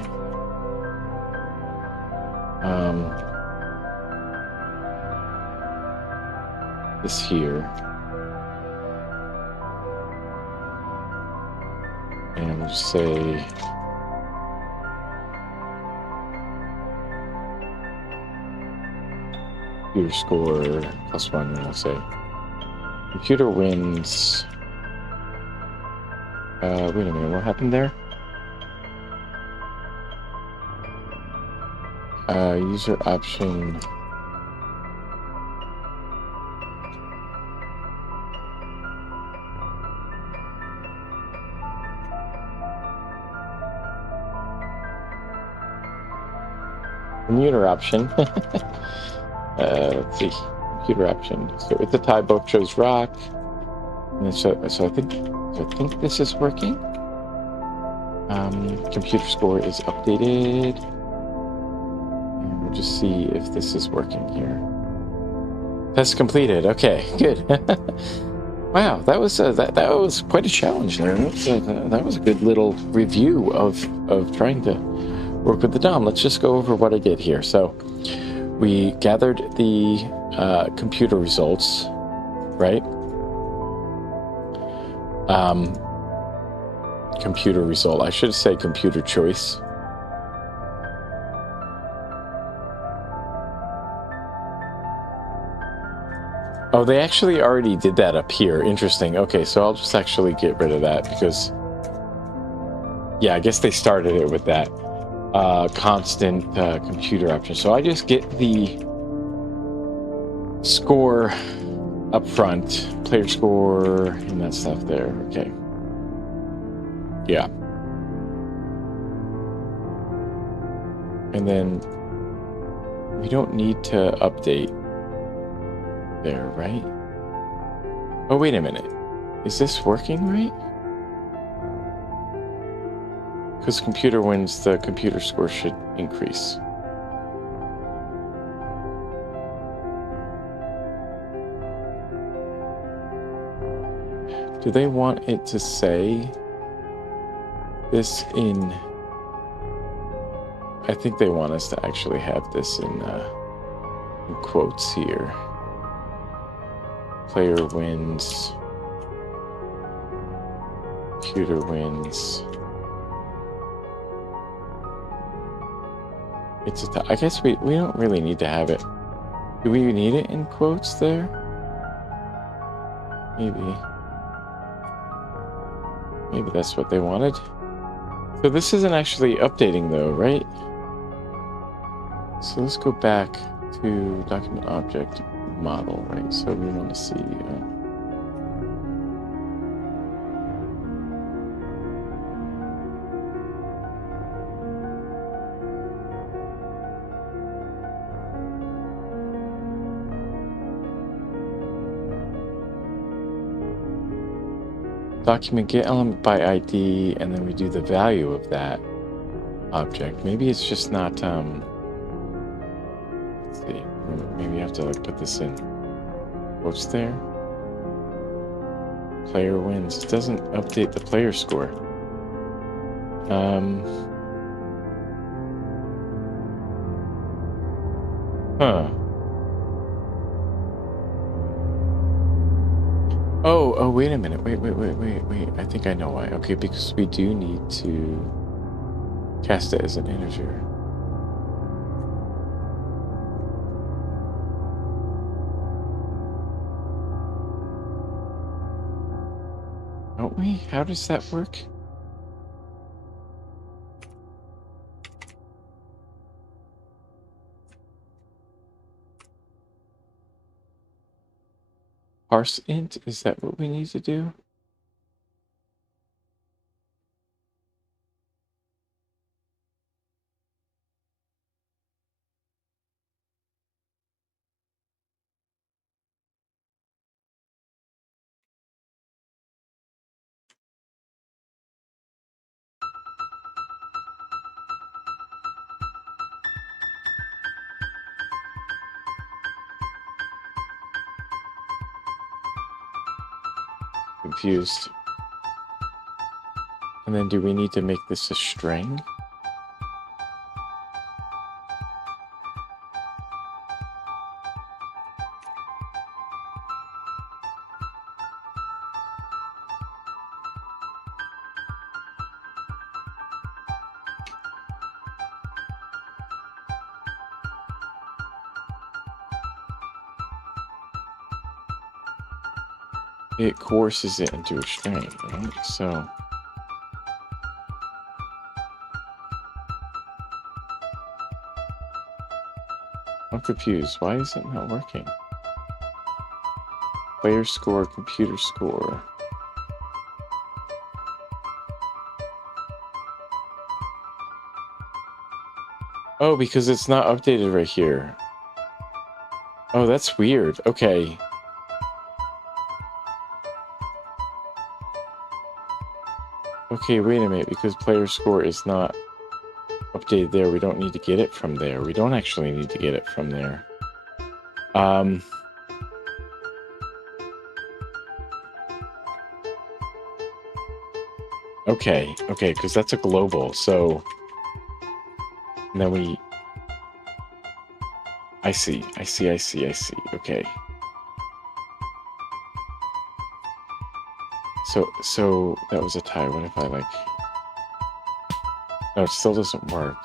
this here, and we'll just say computer score +1, and we'll say computer wins. Wait a minute, what happened there? User option. Computer option. Let's see. Computer option. So it's a tie. Both chose rock. And so I think this is working. Computer score is updated. And we'll just see if this is working here. Test completed. Okay, good. Wow, that was quite a challenge there. That was a good little review of trying to work with the DOM. Let's just go over what I did here. So we gathered the computer results, right? Computer result. I should say computer choice. Oh, they actually already did that up here. Interesting. Okay, so I'll just actually get rid of that because, yeah, I guess they started it with that constant computer option. So I just get the score up front, player score, and that stuff there. Okay. Yeah. And then we don't need to update there, right? Oh, wait a minute. Is this working right? Because computer wins, the computer score should increase. Do they want it to say this in... I think they want us to actually have this in quotes here. Player wins. Computer wins. It's I guess we don't really need to have it. Do we need it in quotes there? Maybe that's what they wanted. So this isn't actually updating though, right? So let's go back to document object model, right? So we want to see document get element by ID, and then we do the value of that object. Maybe it's just not let's see, maybe you have to like put this in quotes there. Player wins. It doesn't update the player score. Oh, wait a minute. Wait. I think I know why. Okay, because we do need to cast it as an integer. Don't we? How does that work? Parse int, is that what we need to do? Confused. And then do we need to make this a string? It coerces it into a string, right? So I'm confused. Why is it not working? Player score, computer score. Oh, because it's not updated right here. Oh, that's weird. Okay. Okay, wait a minute. Because player score is not updated there, we don't need to get it from there. We don't actually need to get it from there. Okay, because that's a global, so... And then we... I see. Okay. So that was a tie. What if I, like... No, it still doesn't work.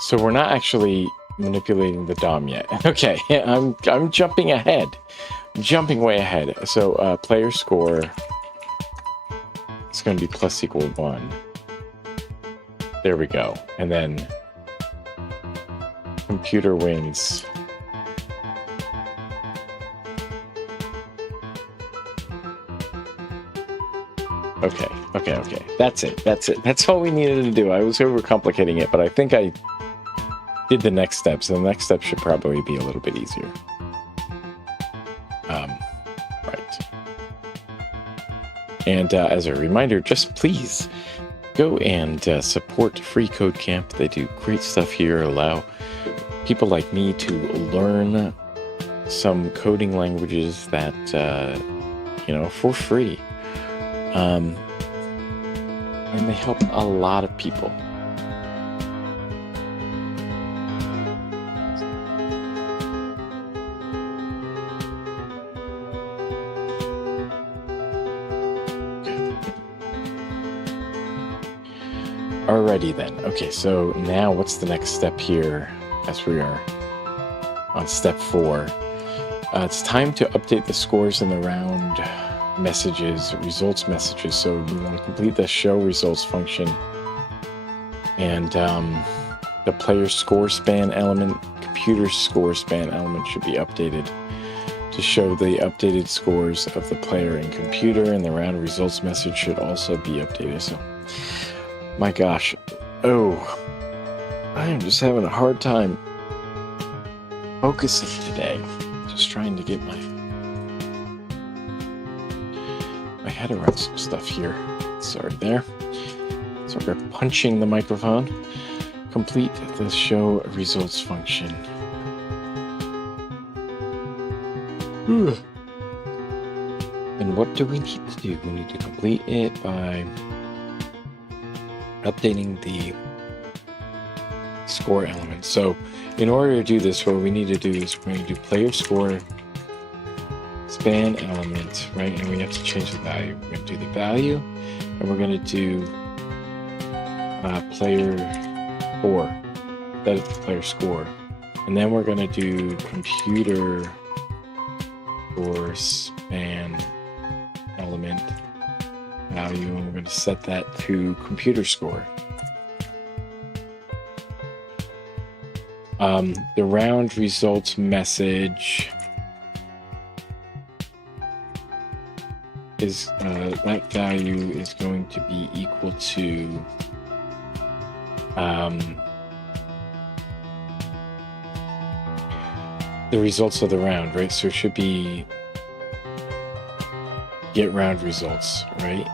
So we're not actually manipulating the DOM yet. Okay, I'm jumping ahead. I'm jumping way ahead. So player score is going to be plus equal 1. There we go. And then computer wins. Okay. That's it. That's all we needed to do. I was overcomplicating it, but I think I did the next steps. The next step should probably be a little bit easier. Right. And as a reminder, just please go and support FreeCodeCamp. They do great stuff here, allow people like me to learn some coding languages that, for free. And they help a lot of people. Alrighty then. Okay, so now what's the next step here as we are on step 4? It's time to update the scores in the round messages, results messages. So we want to complete the show results function. And the player score span element, computer score span element should be updated to show the updated scores of the player and computer, and the round results message should also be updated. So my gosh. Oh, I am just having a hard time focusing today. Just trying to get my head around some stuff here. Sorry there. So we're punching the microphone. Complete the show results function. And what do we need to do? We need to complete it by updating the score element. So in order to do this, what we need to do is we're going to do player score span element, right? And we have to change the value. We're going to do the value, and we're going to do player score. That is the player score. And then we're going to do computer score span element value, and we're going to set that to computer score. The round results message is that value is going to be equal to the results of the round, right? So it should be get round results, right?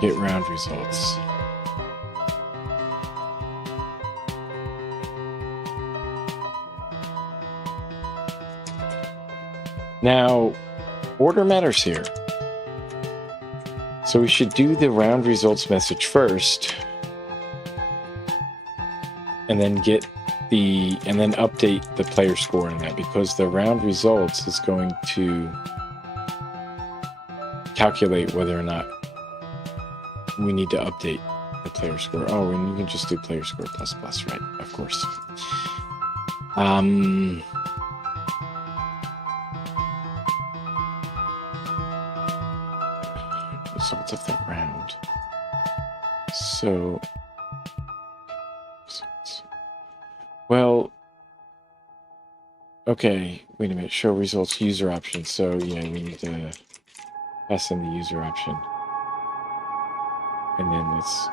Get round results. Now, order matters here. So we should do the round results message first, and then and then update the player score in that, because the round results is going to calculate whether or not we need to update the player score. Oh, and you can just do player score plus plus, right? Of course. Results of the round. So, well, okay, wait a minute. Show results user option. So yeah, we need to pass in the user option. And then let's,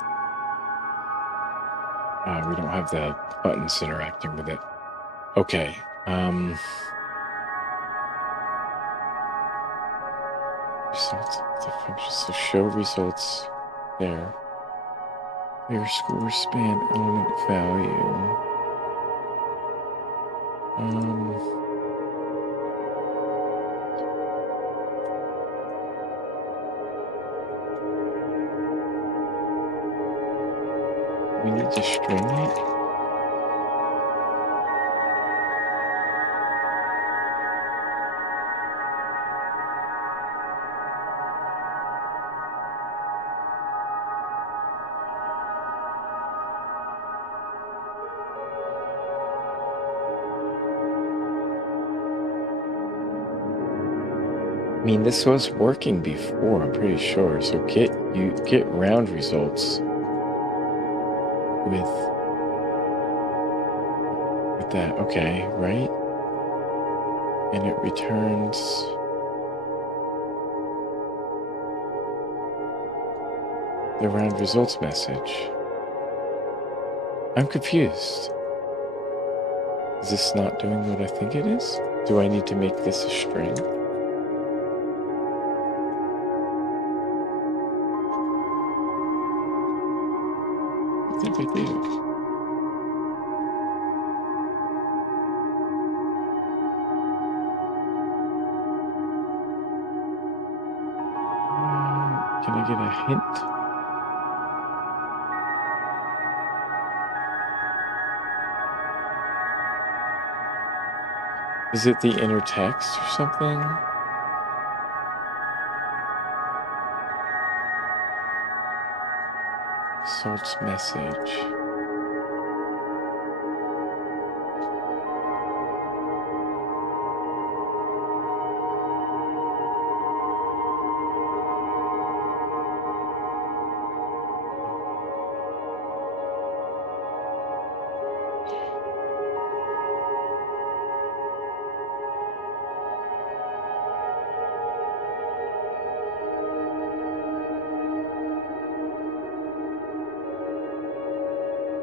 we don't have the buttons interacting with it. Okay. Results of the function. So show results there. Player score span element value. We need to string it. I mean, this was working before, I'm pretty sure. So get round results with that. Okay, right? And it returns the round results message. I'm confused. Is this not doing what I think it is? Do I need to make this a string? I think I do. Can I get a hint? Is it the inner text or something? Results message.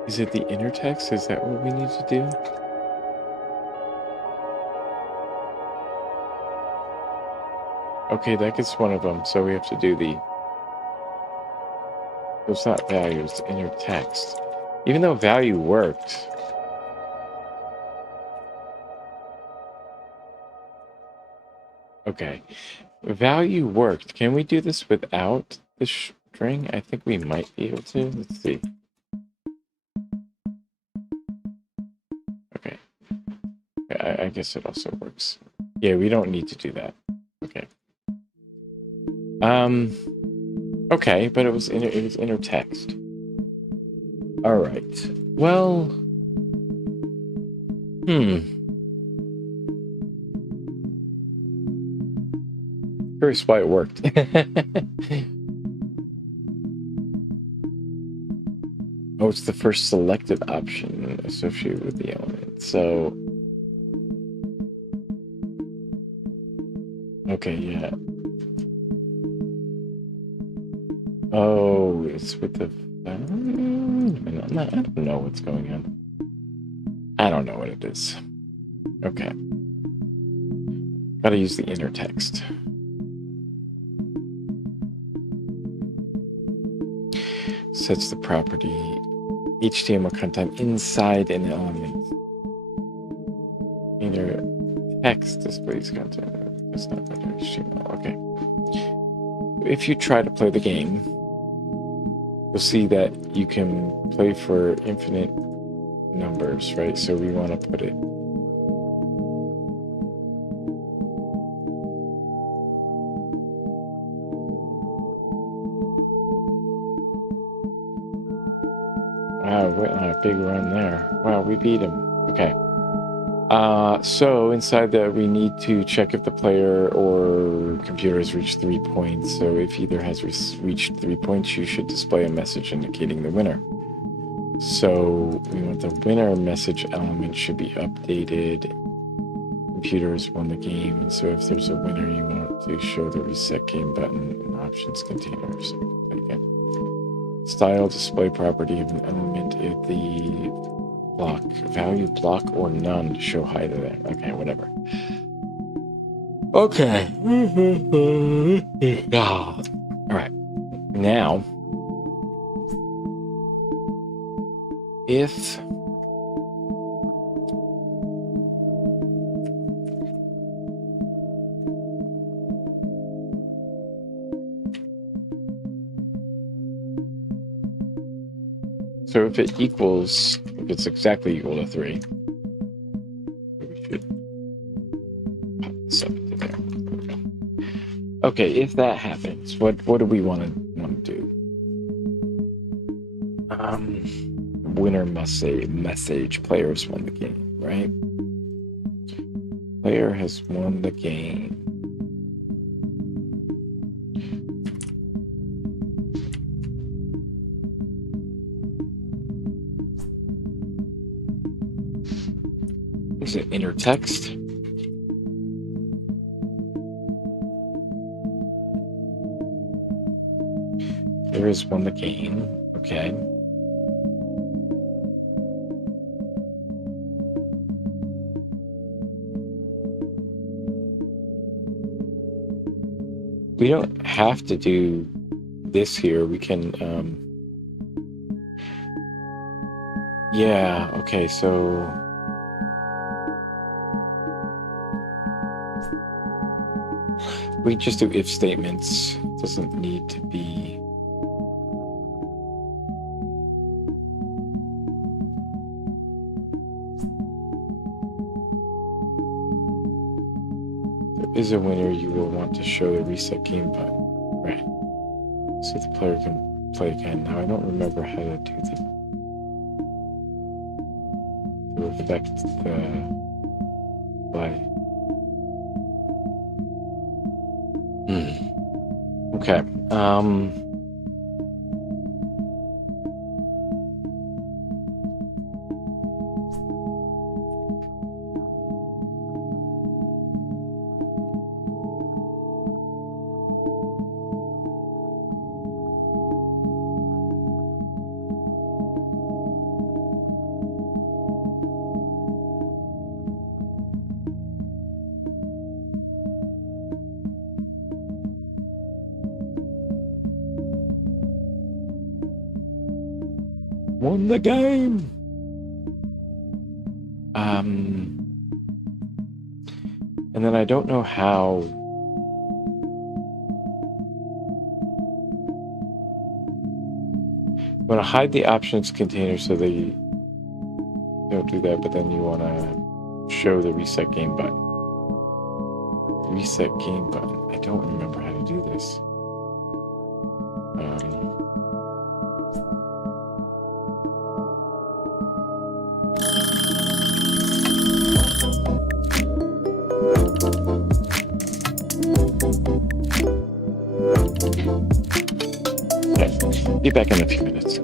Is it the inner text? Is that what we need to do? Okay, that gets one of them, so we have to do the... It's not value, it's inner text. Even though value worked. Okay, value worked. Can we do this without the string? I think we might be able to. Let's see. Okay. I guess it also works. Yeah, we don't need to do that. Okay. Okay, but it was inner text. All right. Well. Curious why it worked. Oh, it's the first selected option associated with the element. So, okay, yeah. Oh, it's with the... I don't know what's going on. I don't know what it is. Okay. Gotta use the inner text. Sets the property HTML content inside an element. Inner text displays content. That's not HTML. Okay. If you try to play the game, you'll see that you can play for infinite numbers, right? So we want to put it wow, went on a big run there. Wow, we beat him. Okay. So inside that we need to check if the player or computer has reached 3 points. So if either has reached 3 points, you should display a message indicating the winner. So we want the winner message element should be updated. Computer has won the game. And so if there's a winner, you want to show the reset game button and options container. So again, style display property of an element if the block value block or none to show hi to that. Okay, whatever. Okay. All right. Now, if so if it equals, if it's exactly equal to 3, we should pop this up into there. Okay, if that happens, what do we want to do? Winner must say message players won the game, right? Player has won the game. Is it inner text? There is won the game. Okay. We don't have to do this here. We can, yeah, okay, so we just do if statements. It doesn't need to be. There is a winner, you will want to show the reset game button. Right. So the player can play again. Now I don't remember how to do to affect the play. Okay. Won the game. And then I don't know how. You want to hide the options container so they don't do that, but then you want to show the reset game button. Reset game button. I don't remember how to do this. Okay, be back in a few minutes.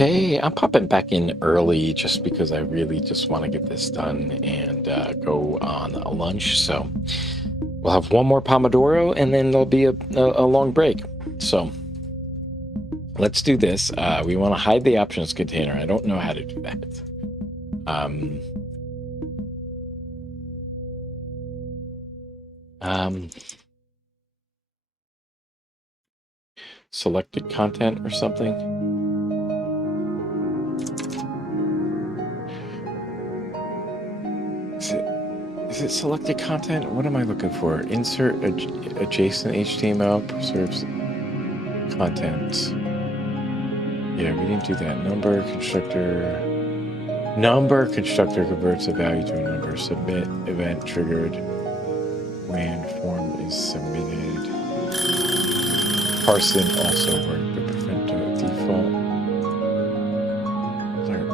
Okay, I'm popping back in early just because I really just want to get this done and go on a lunch. So we'll have one more Pomodoro and then there'll be a long break. So let's do this. We want to hide the options container. I don't know how to do that. Selected content or something. Is it selected content? What am I looking for? Insert adjacent HTML preserves content. Yeah, we didn't do that. Number constructor converts a value to a number. Submit event triggered when form is submitted. Parson also worked, but prevent default.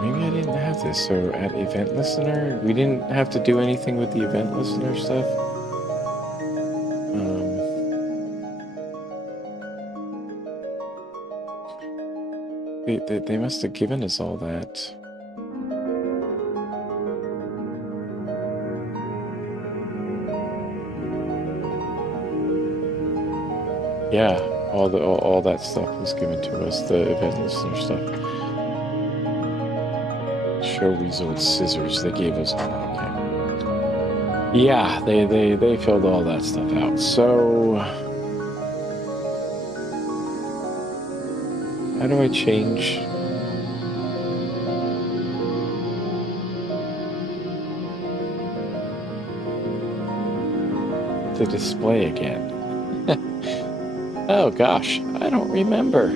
Maybe I didn't have this. So at event listener, we didn't have to do anything with the event listener stuff. They must have given us all that. Yeah, all that stuff was given to us, the event listener stuff. Show results scissors, they gave us. Okay. Yeah, they filled all that stuff out. So how do I change? The display again. Oh gosh, I don't remember.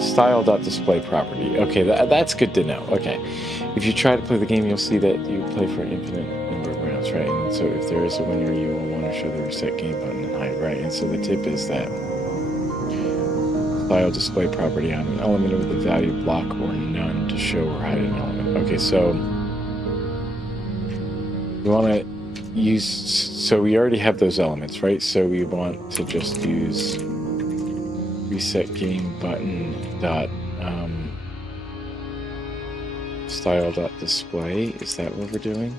Style.display property. Okay, that's good to know. Okay. If you try to play the game, you'll see that you play for an infinite number of rounds, right? And so if there is a winner, you will want to show the reset game button and hide, right? And so the tip is that style display property on an element with a value block or none to show or hide an element. Okay, so we want to use, so we already have those elements, right? So we want to just use reset game button dot style.display. Is that what we're doing?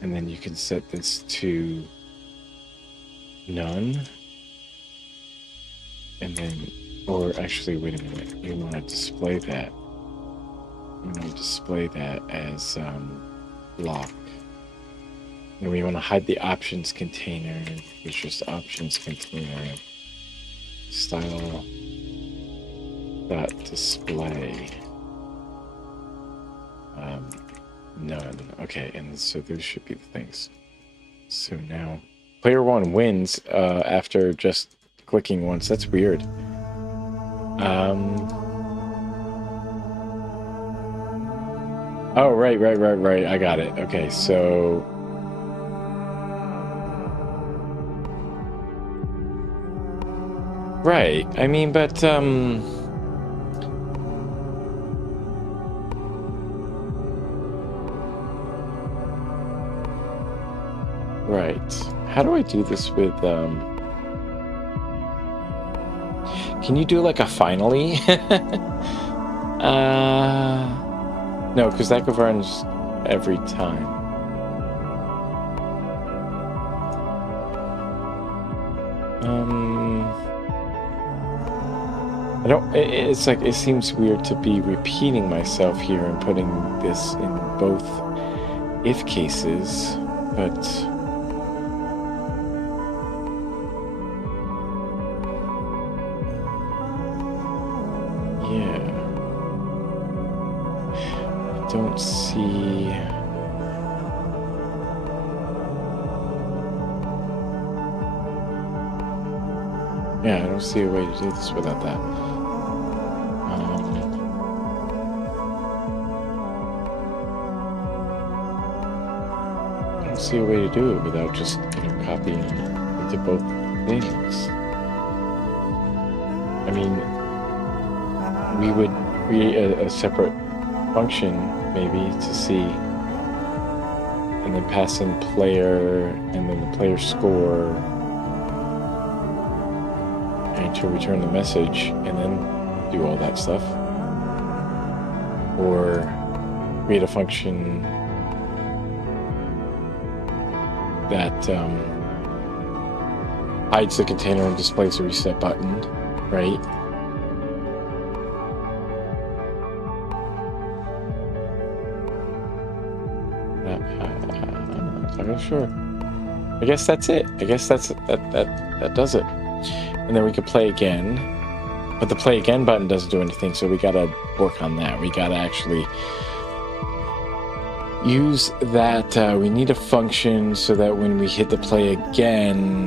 And then you can set this to none. And then, or actually, wait a minute. You want to display that. You want to display that as block. And we want to hide the options container, which is options container style.display. None. Okay, and so those should be the things. So now player one wins after just clicking once. That's weird. Oh, right. I got it. Okay, so right. I mean, but right. How do I do this with can you do like a finally? No, because that governs every time. I don't, it's like, it seems weird to be repeating myself here and putting this in both if cases, but yeah, I don't see. Yeah, I don't see a way to do this without that. I don't see a way to do it without just, copying into both things. I mean, we would create a separate function maybe to see, and then pass in player, and then the player score, and to return the message, and then do all that stuff. or create a function that hides the container and displays a reset button, right? I'm not sure. I guess that's it. I guess that does it. And then we could play again, but the play again button doesn't do anything, so we gotta work on that. We gotta actually use that. We need a function so that when we hit the play again,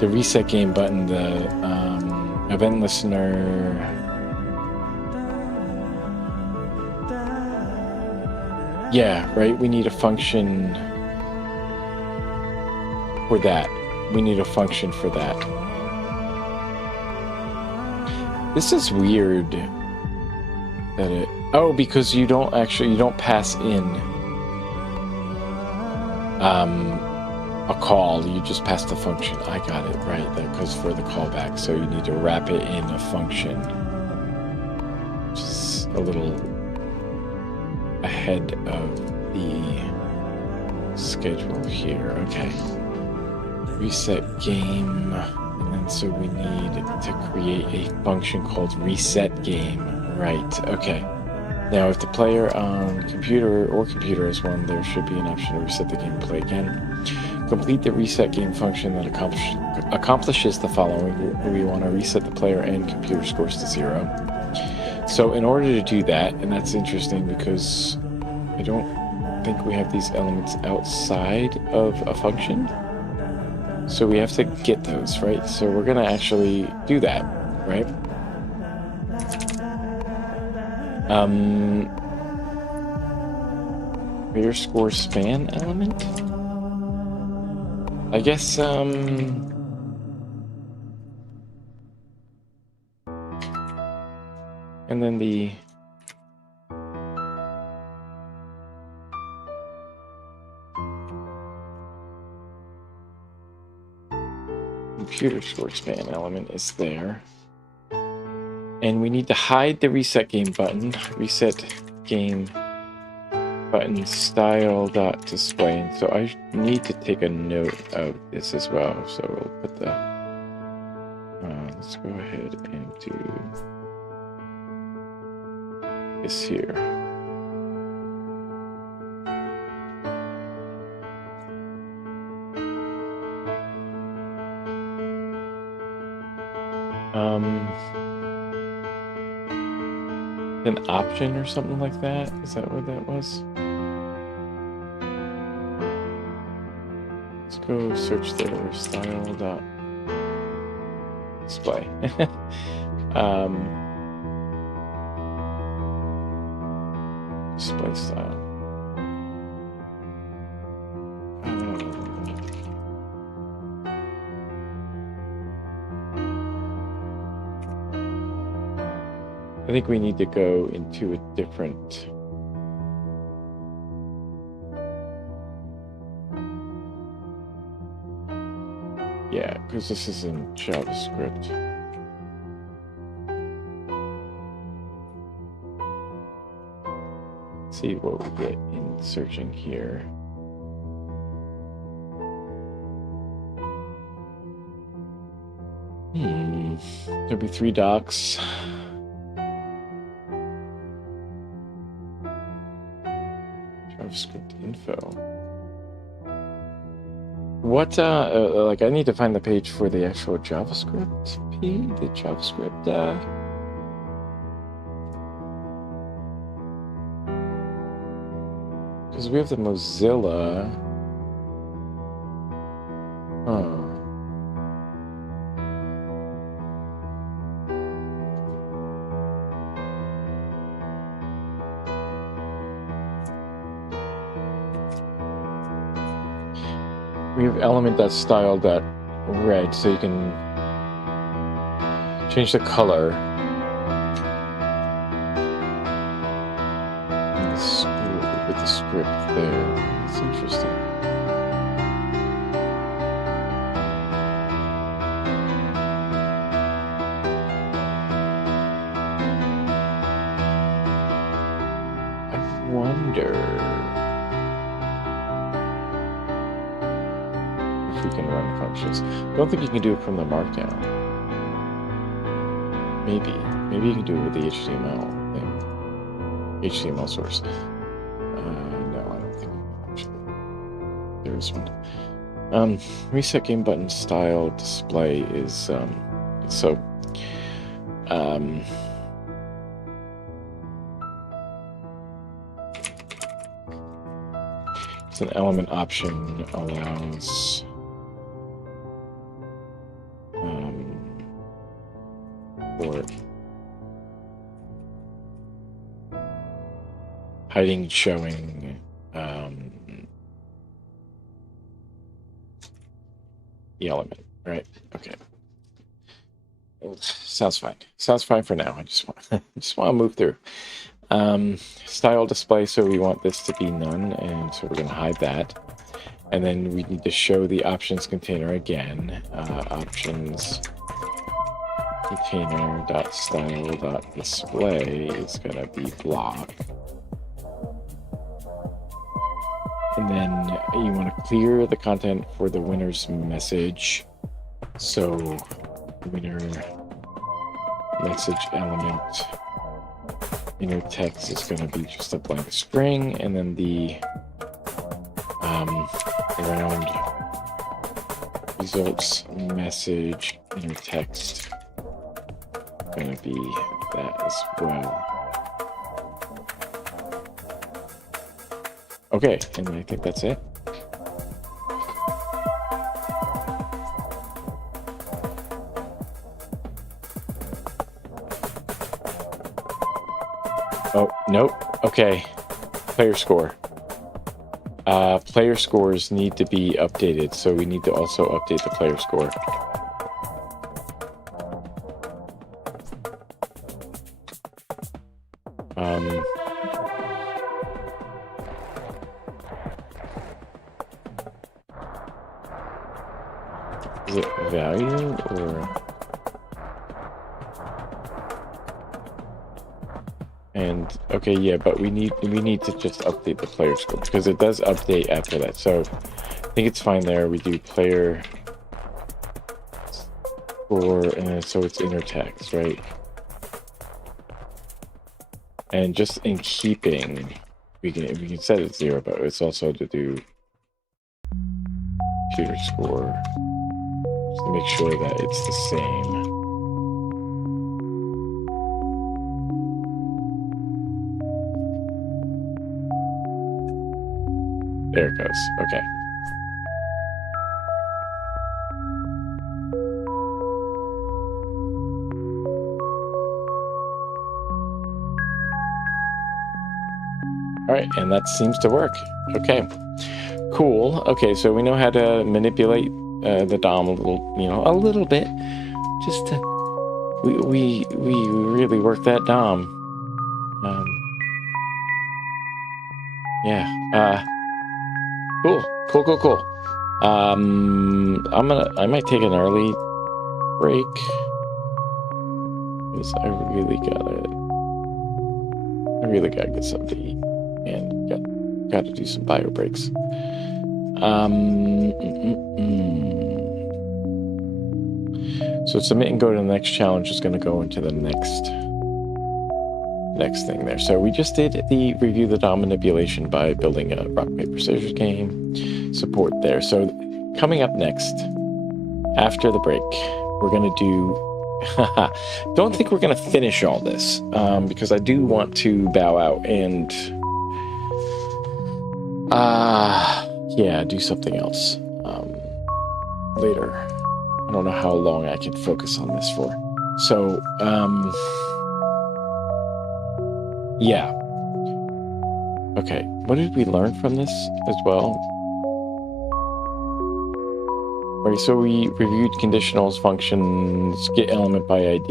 the reset game button, the event listener, yeah, right, we need a function for that. We need a function for that. This is weird that it, oh, because you don't pass in a call, you just pass the function. I got it, right, that goes for the callback, so you need to wrap it in a function, which is a little ahead of the schedule here. Okay, reset game, and then so we need to create a function called reset game, right? Okay, now if the player on computer is one, there should be an option to reset the game and play again. Complete the reset game function that accomplishes the following. We want to reset the player and computer scores to 0. So in order to do that, and that's interesting because I don't think we have these elements outside of a function, so we have to get those, right? So we're gonna actually do that, right? Player score span element, I guess. And then the computer score span element is there, and we need to hide the reset game button. Reset game button style.display. And so I need to take a note of this as well. So we'll put the let's go ahead and do this here. An option or something like that? Is that what that was? Let's go search there. Style.display. Display style. I think we need to go into a different because this is in JavaScript. Let's see what we get in searching here. There'll be 3 docs. JavaScript info. What, like, I need to find the page for the actual JavaScript the JavaScript, because we have the Mozilla. We have element.style.red, so you can change the color. With the script there. It's interesting. wonder if we can run functions. I don't think you can do it from the markdown. Maybe you can do it with the HTML thing, HTML source. No, I don't think actually. There is one. Reset game button style display is it's an element option allows for hiding, showing the element, right? Okay. Sounds fine. Sounds fine for now. I just want to move through. Style display, so we want this to be none, and so we're going to hide that. And then we need to show the options container again. Options container.style.display is going to be block. And then you want to clear the content for the winner's message. So winner message element inner text is going to be just a blank string, and then the round results message inner text is going to be that as well. Okay, and I think that's it. Oh, nope. Okay. Player score. Player scores need to be updated, so we need to also update the player score. Is it value or? And okay, yeah, but we need to just update the player score because it does update after that. So I think it's fine there. We do player score, and so it's inner text, right? And just in keeping, we can set it 0, but it's also to do computer score just to make sure that it's the same. There it goes. Okay. All right, and that seems to work. Okay, cool. Okay, so we know how to manipulate the DOM a little bit. Just to, we really work that DOM. Yeah. Cool. I might take an early break because I really gotta get something to eat and got to do some bio breaks. So submit and go to the next challenge is going to go into the next thing there. So we just did the review the DOM manipulation by building a rock paper scissors game support there. So coming up next after the break, we're going to do don't think we're going to finish all this because I do want to bow out and do something else later. I don't know how long I can focus on this for. So yeah. Okay, what did we learn from this as well? Right, so we reviewed conditionals, functions, get element by ID.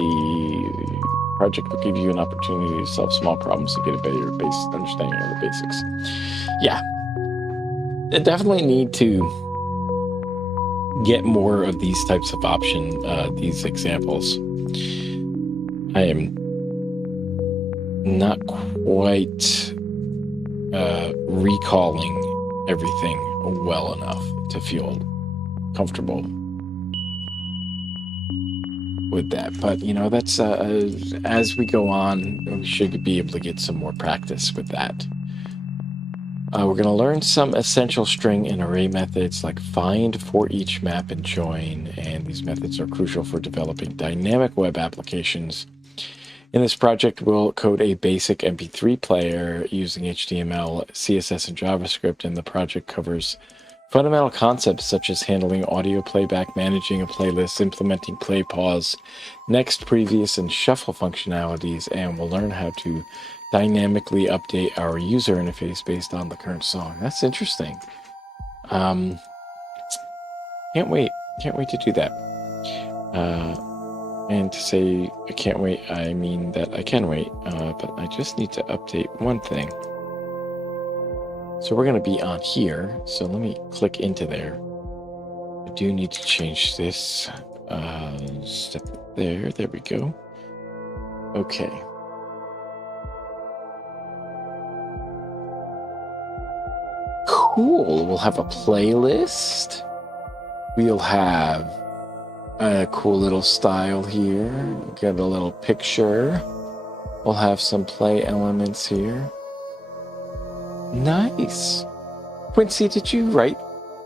Project will give you an opportunity to solve small problems to get a better basic understanding of the basics. Yeah, I definitely need to get more of these types of these examples. I am not quite recalling everything well enough to feel comfortable with that. But that's as we go on, we should be able to get some more practice with that. We're going to learn some essential string and array methods like find, for each, map, and join, and these methods are crucial for developing dynamic web applications. In this project, we'll code a basic MP3 player using HTML, CSS, and JavaScript, and the project covers fundamental concepts such as handling audio playback, managing a playlist, implementing play, pause, next, previous, and shuffle functionalities, and we'll learn how to dynamically update our user interface based on the current song. That's interesting. Can't wait to do that. And to say I can't wait, I mean that I can wait, but I just need to update one thing. So we're going to be on here, so let me click into there. I do need to change this. Set there we go. Okay. Cool, we'll have a playlist. We'll have a cool little style here. Get a little picture. We'll have some play elements here. Nice. Quincy, did you write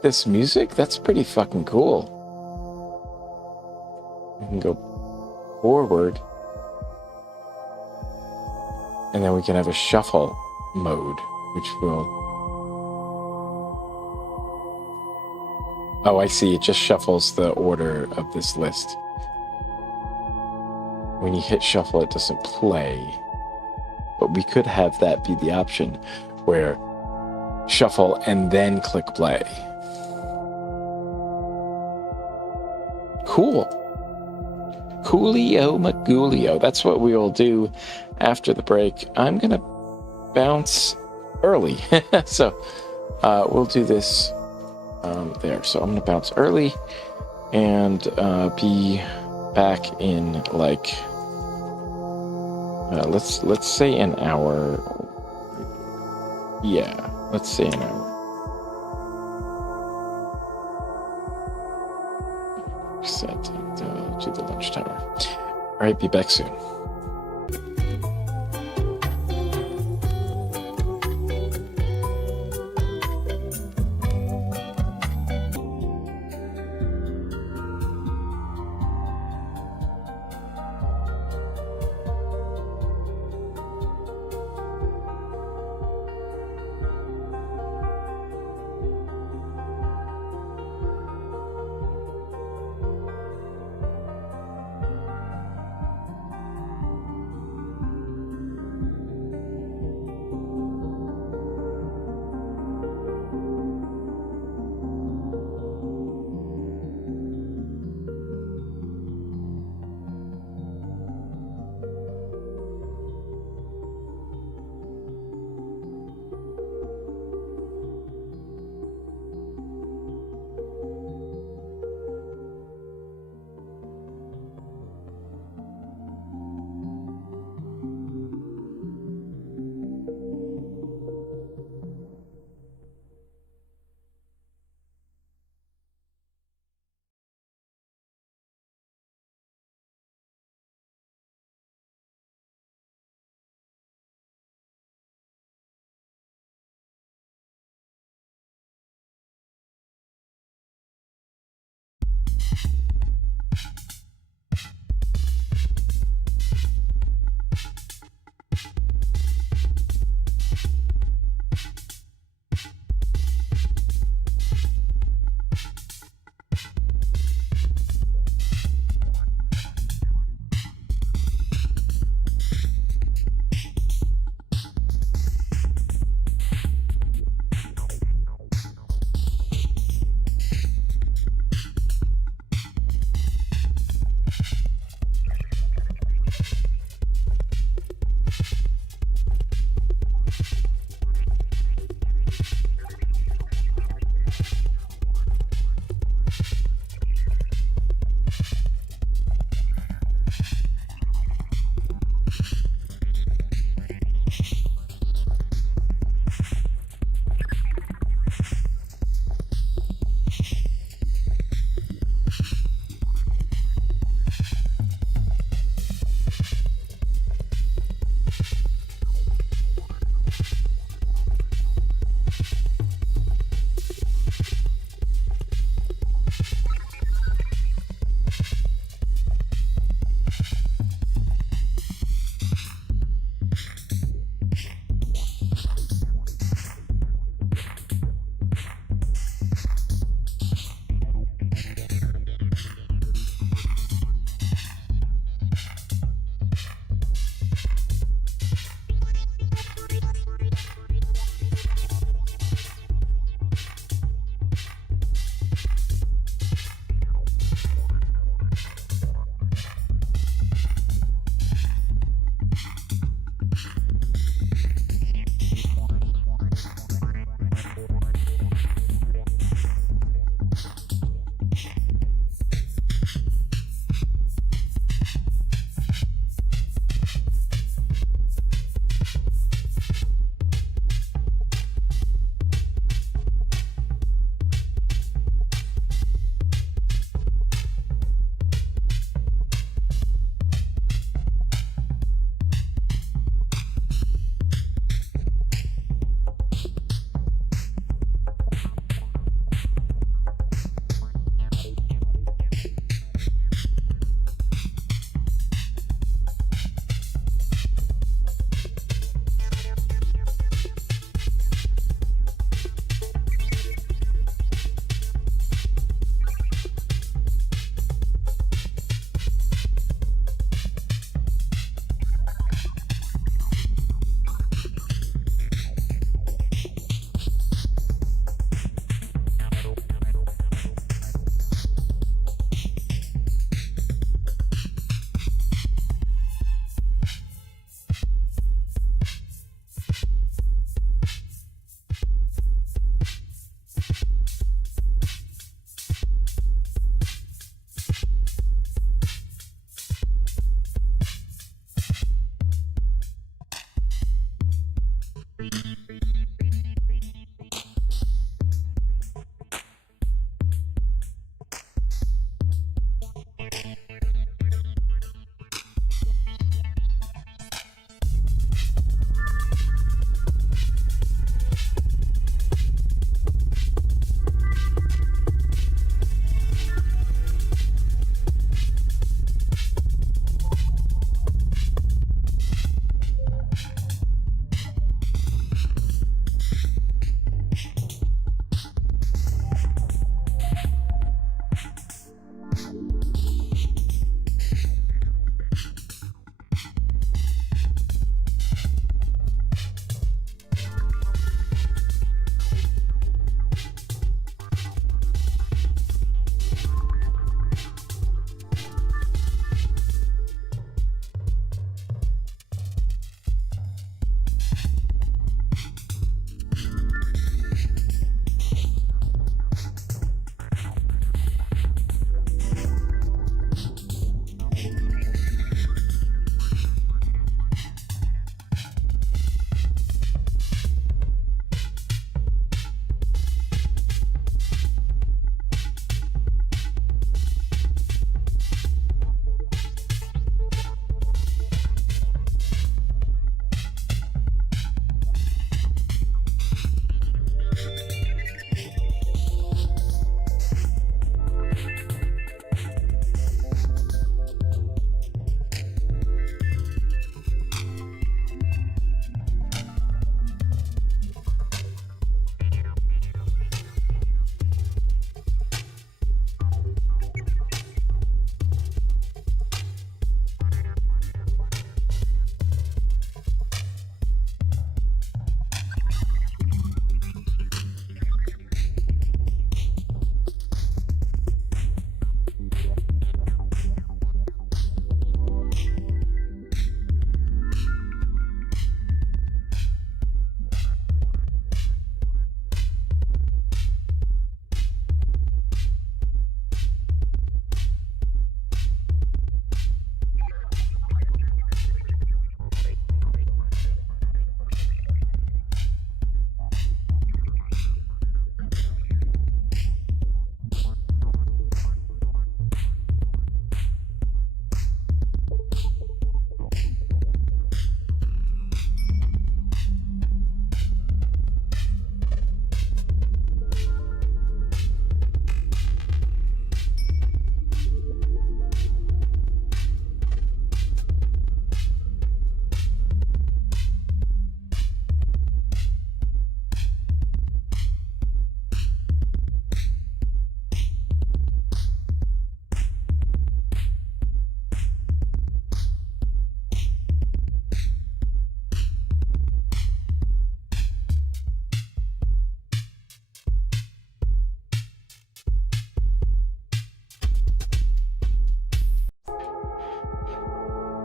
this music? That's pretty fucking cool. We can go forward. And then we can have a shuffle mode, which will... Oh, I see. It just shuffles the order of this list. When you hit shuffle, it doesn't play. But we could have that be the option where shuffle and then click play. Cool. Coolio Magulio. That's what we will do after the break. I'm going to bounce early. So we'll do this there. So I'm going to bounce early and be back in like, let's say an hour. Yeah, let's say an hour. Set to the lunch timer. All right, be back soon.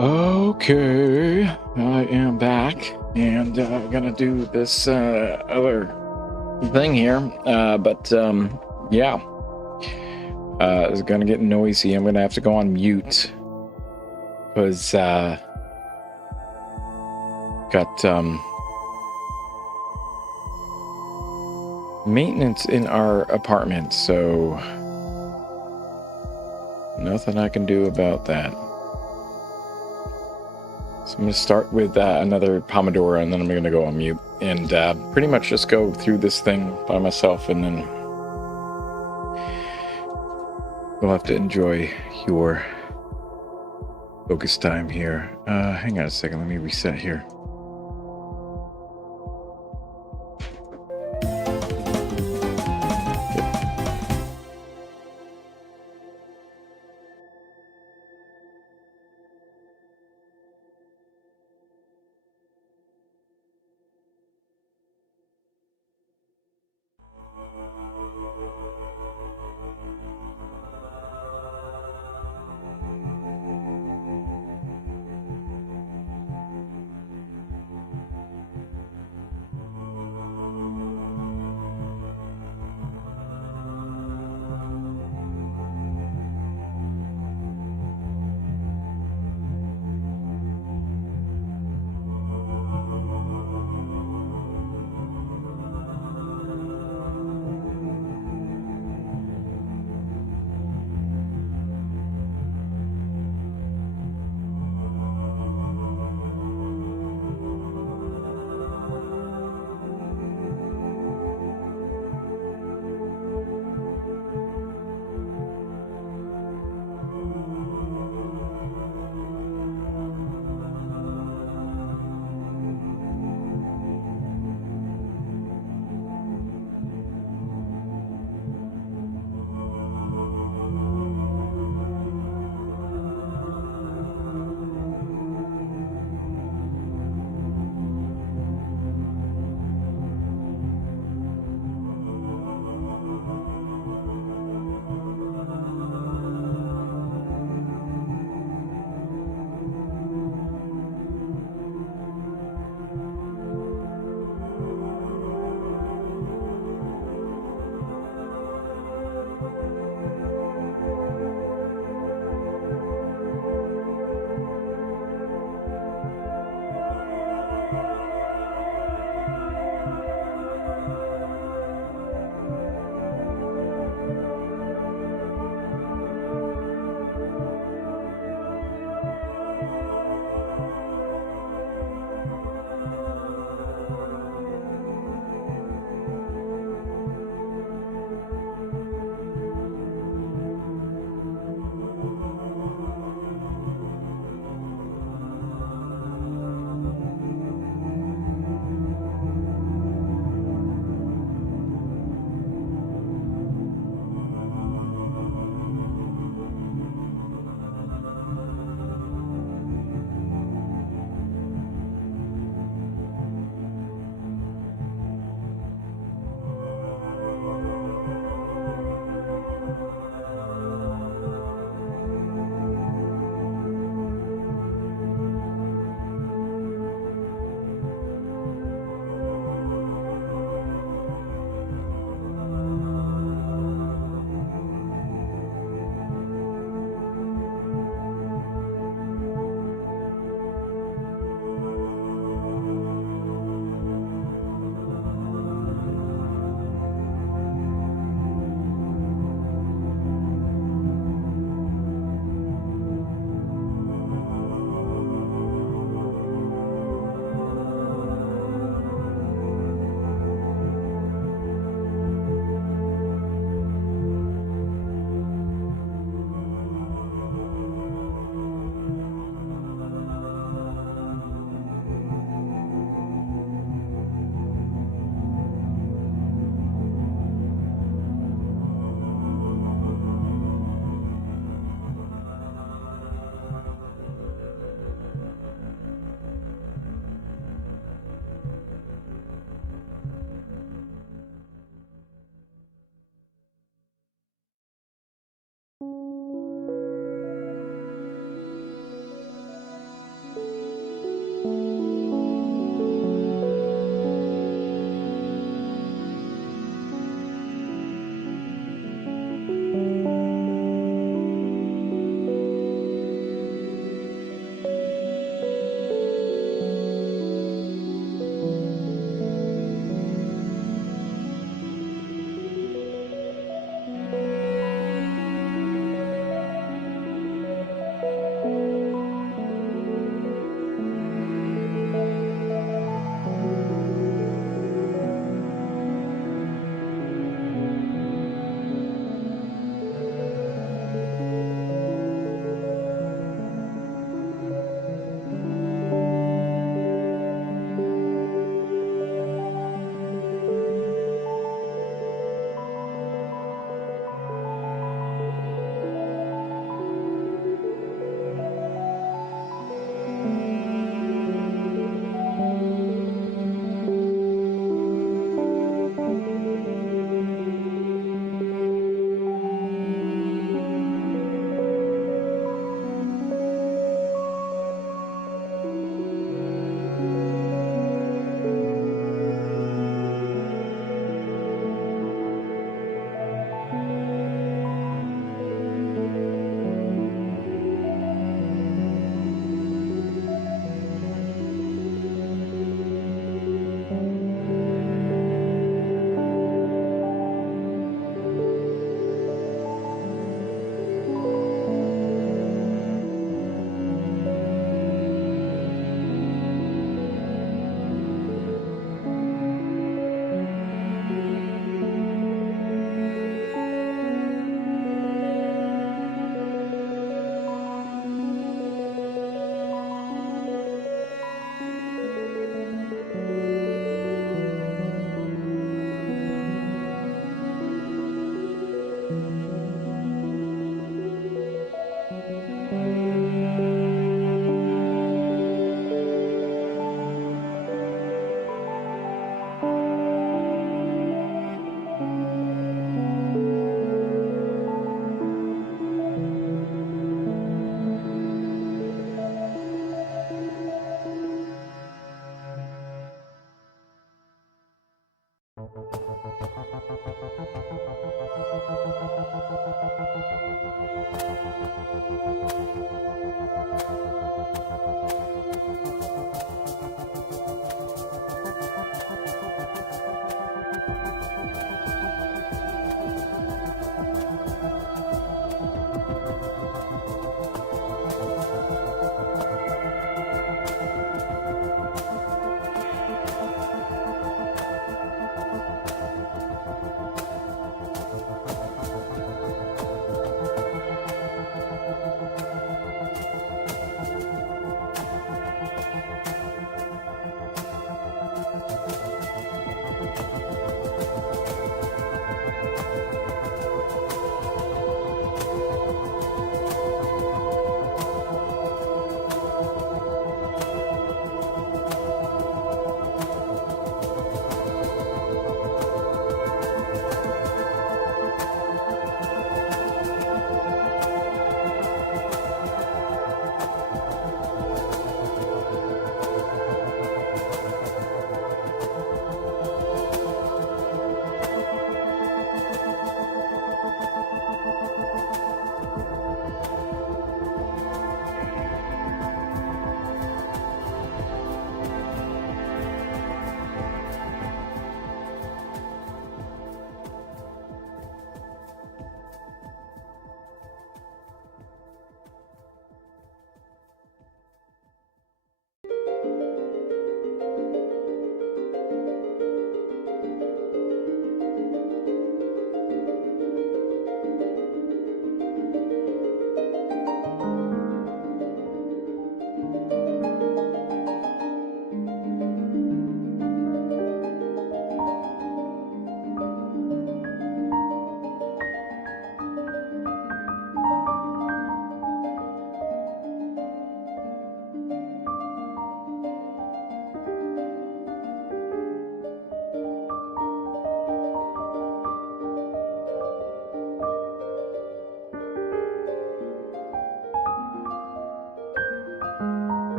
Okay, I am back and gonna do this other thing here. Yeah, it's gonna get noisy. I'm gonna have to go on mute because got maintenance in our apartment, so nothing I can do about that. So I'm going to start with another Pomodoro, and then I'm going to go on mute and pretty much just go through this thing by myself, and then you'll have to enjoy your focus time here. Hang on a second. Let me reset here.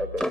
Okay.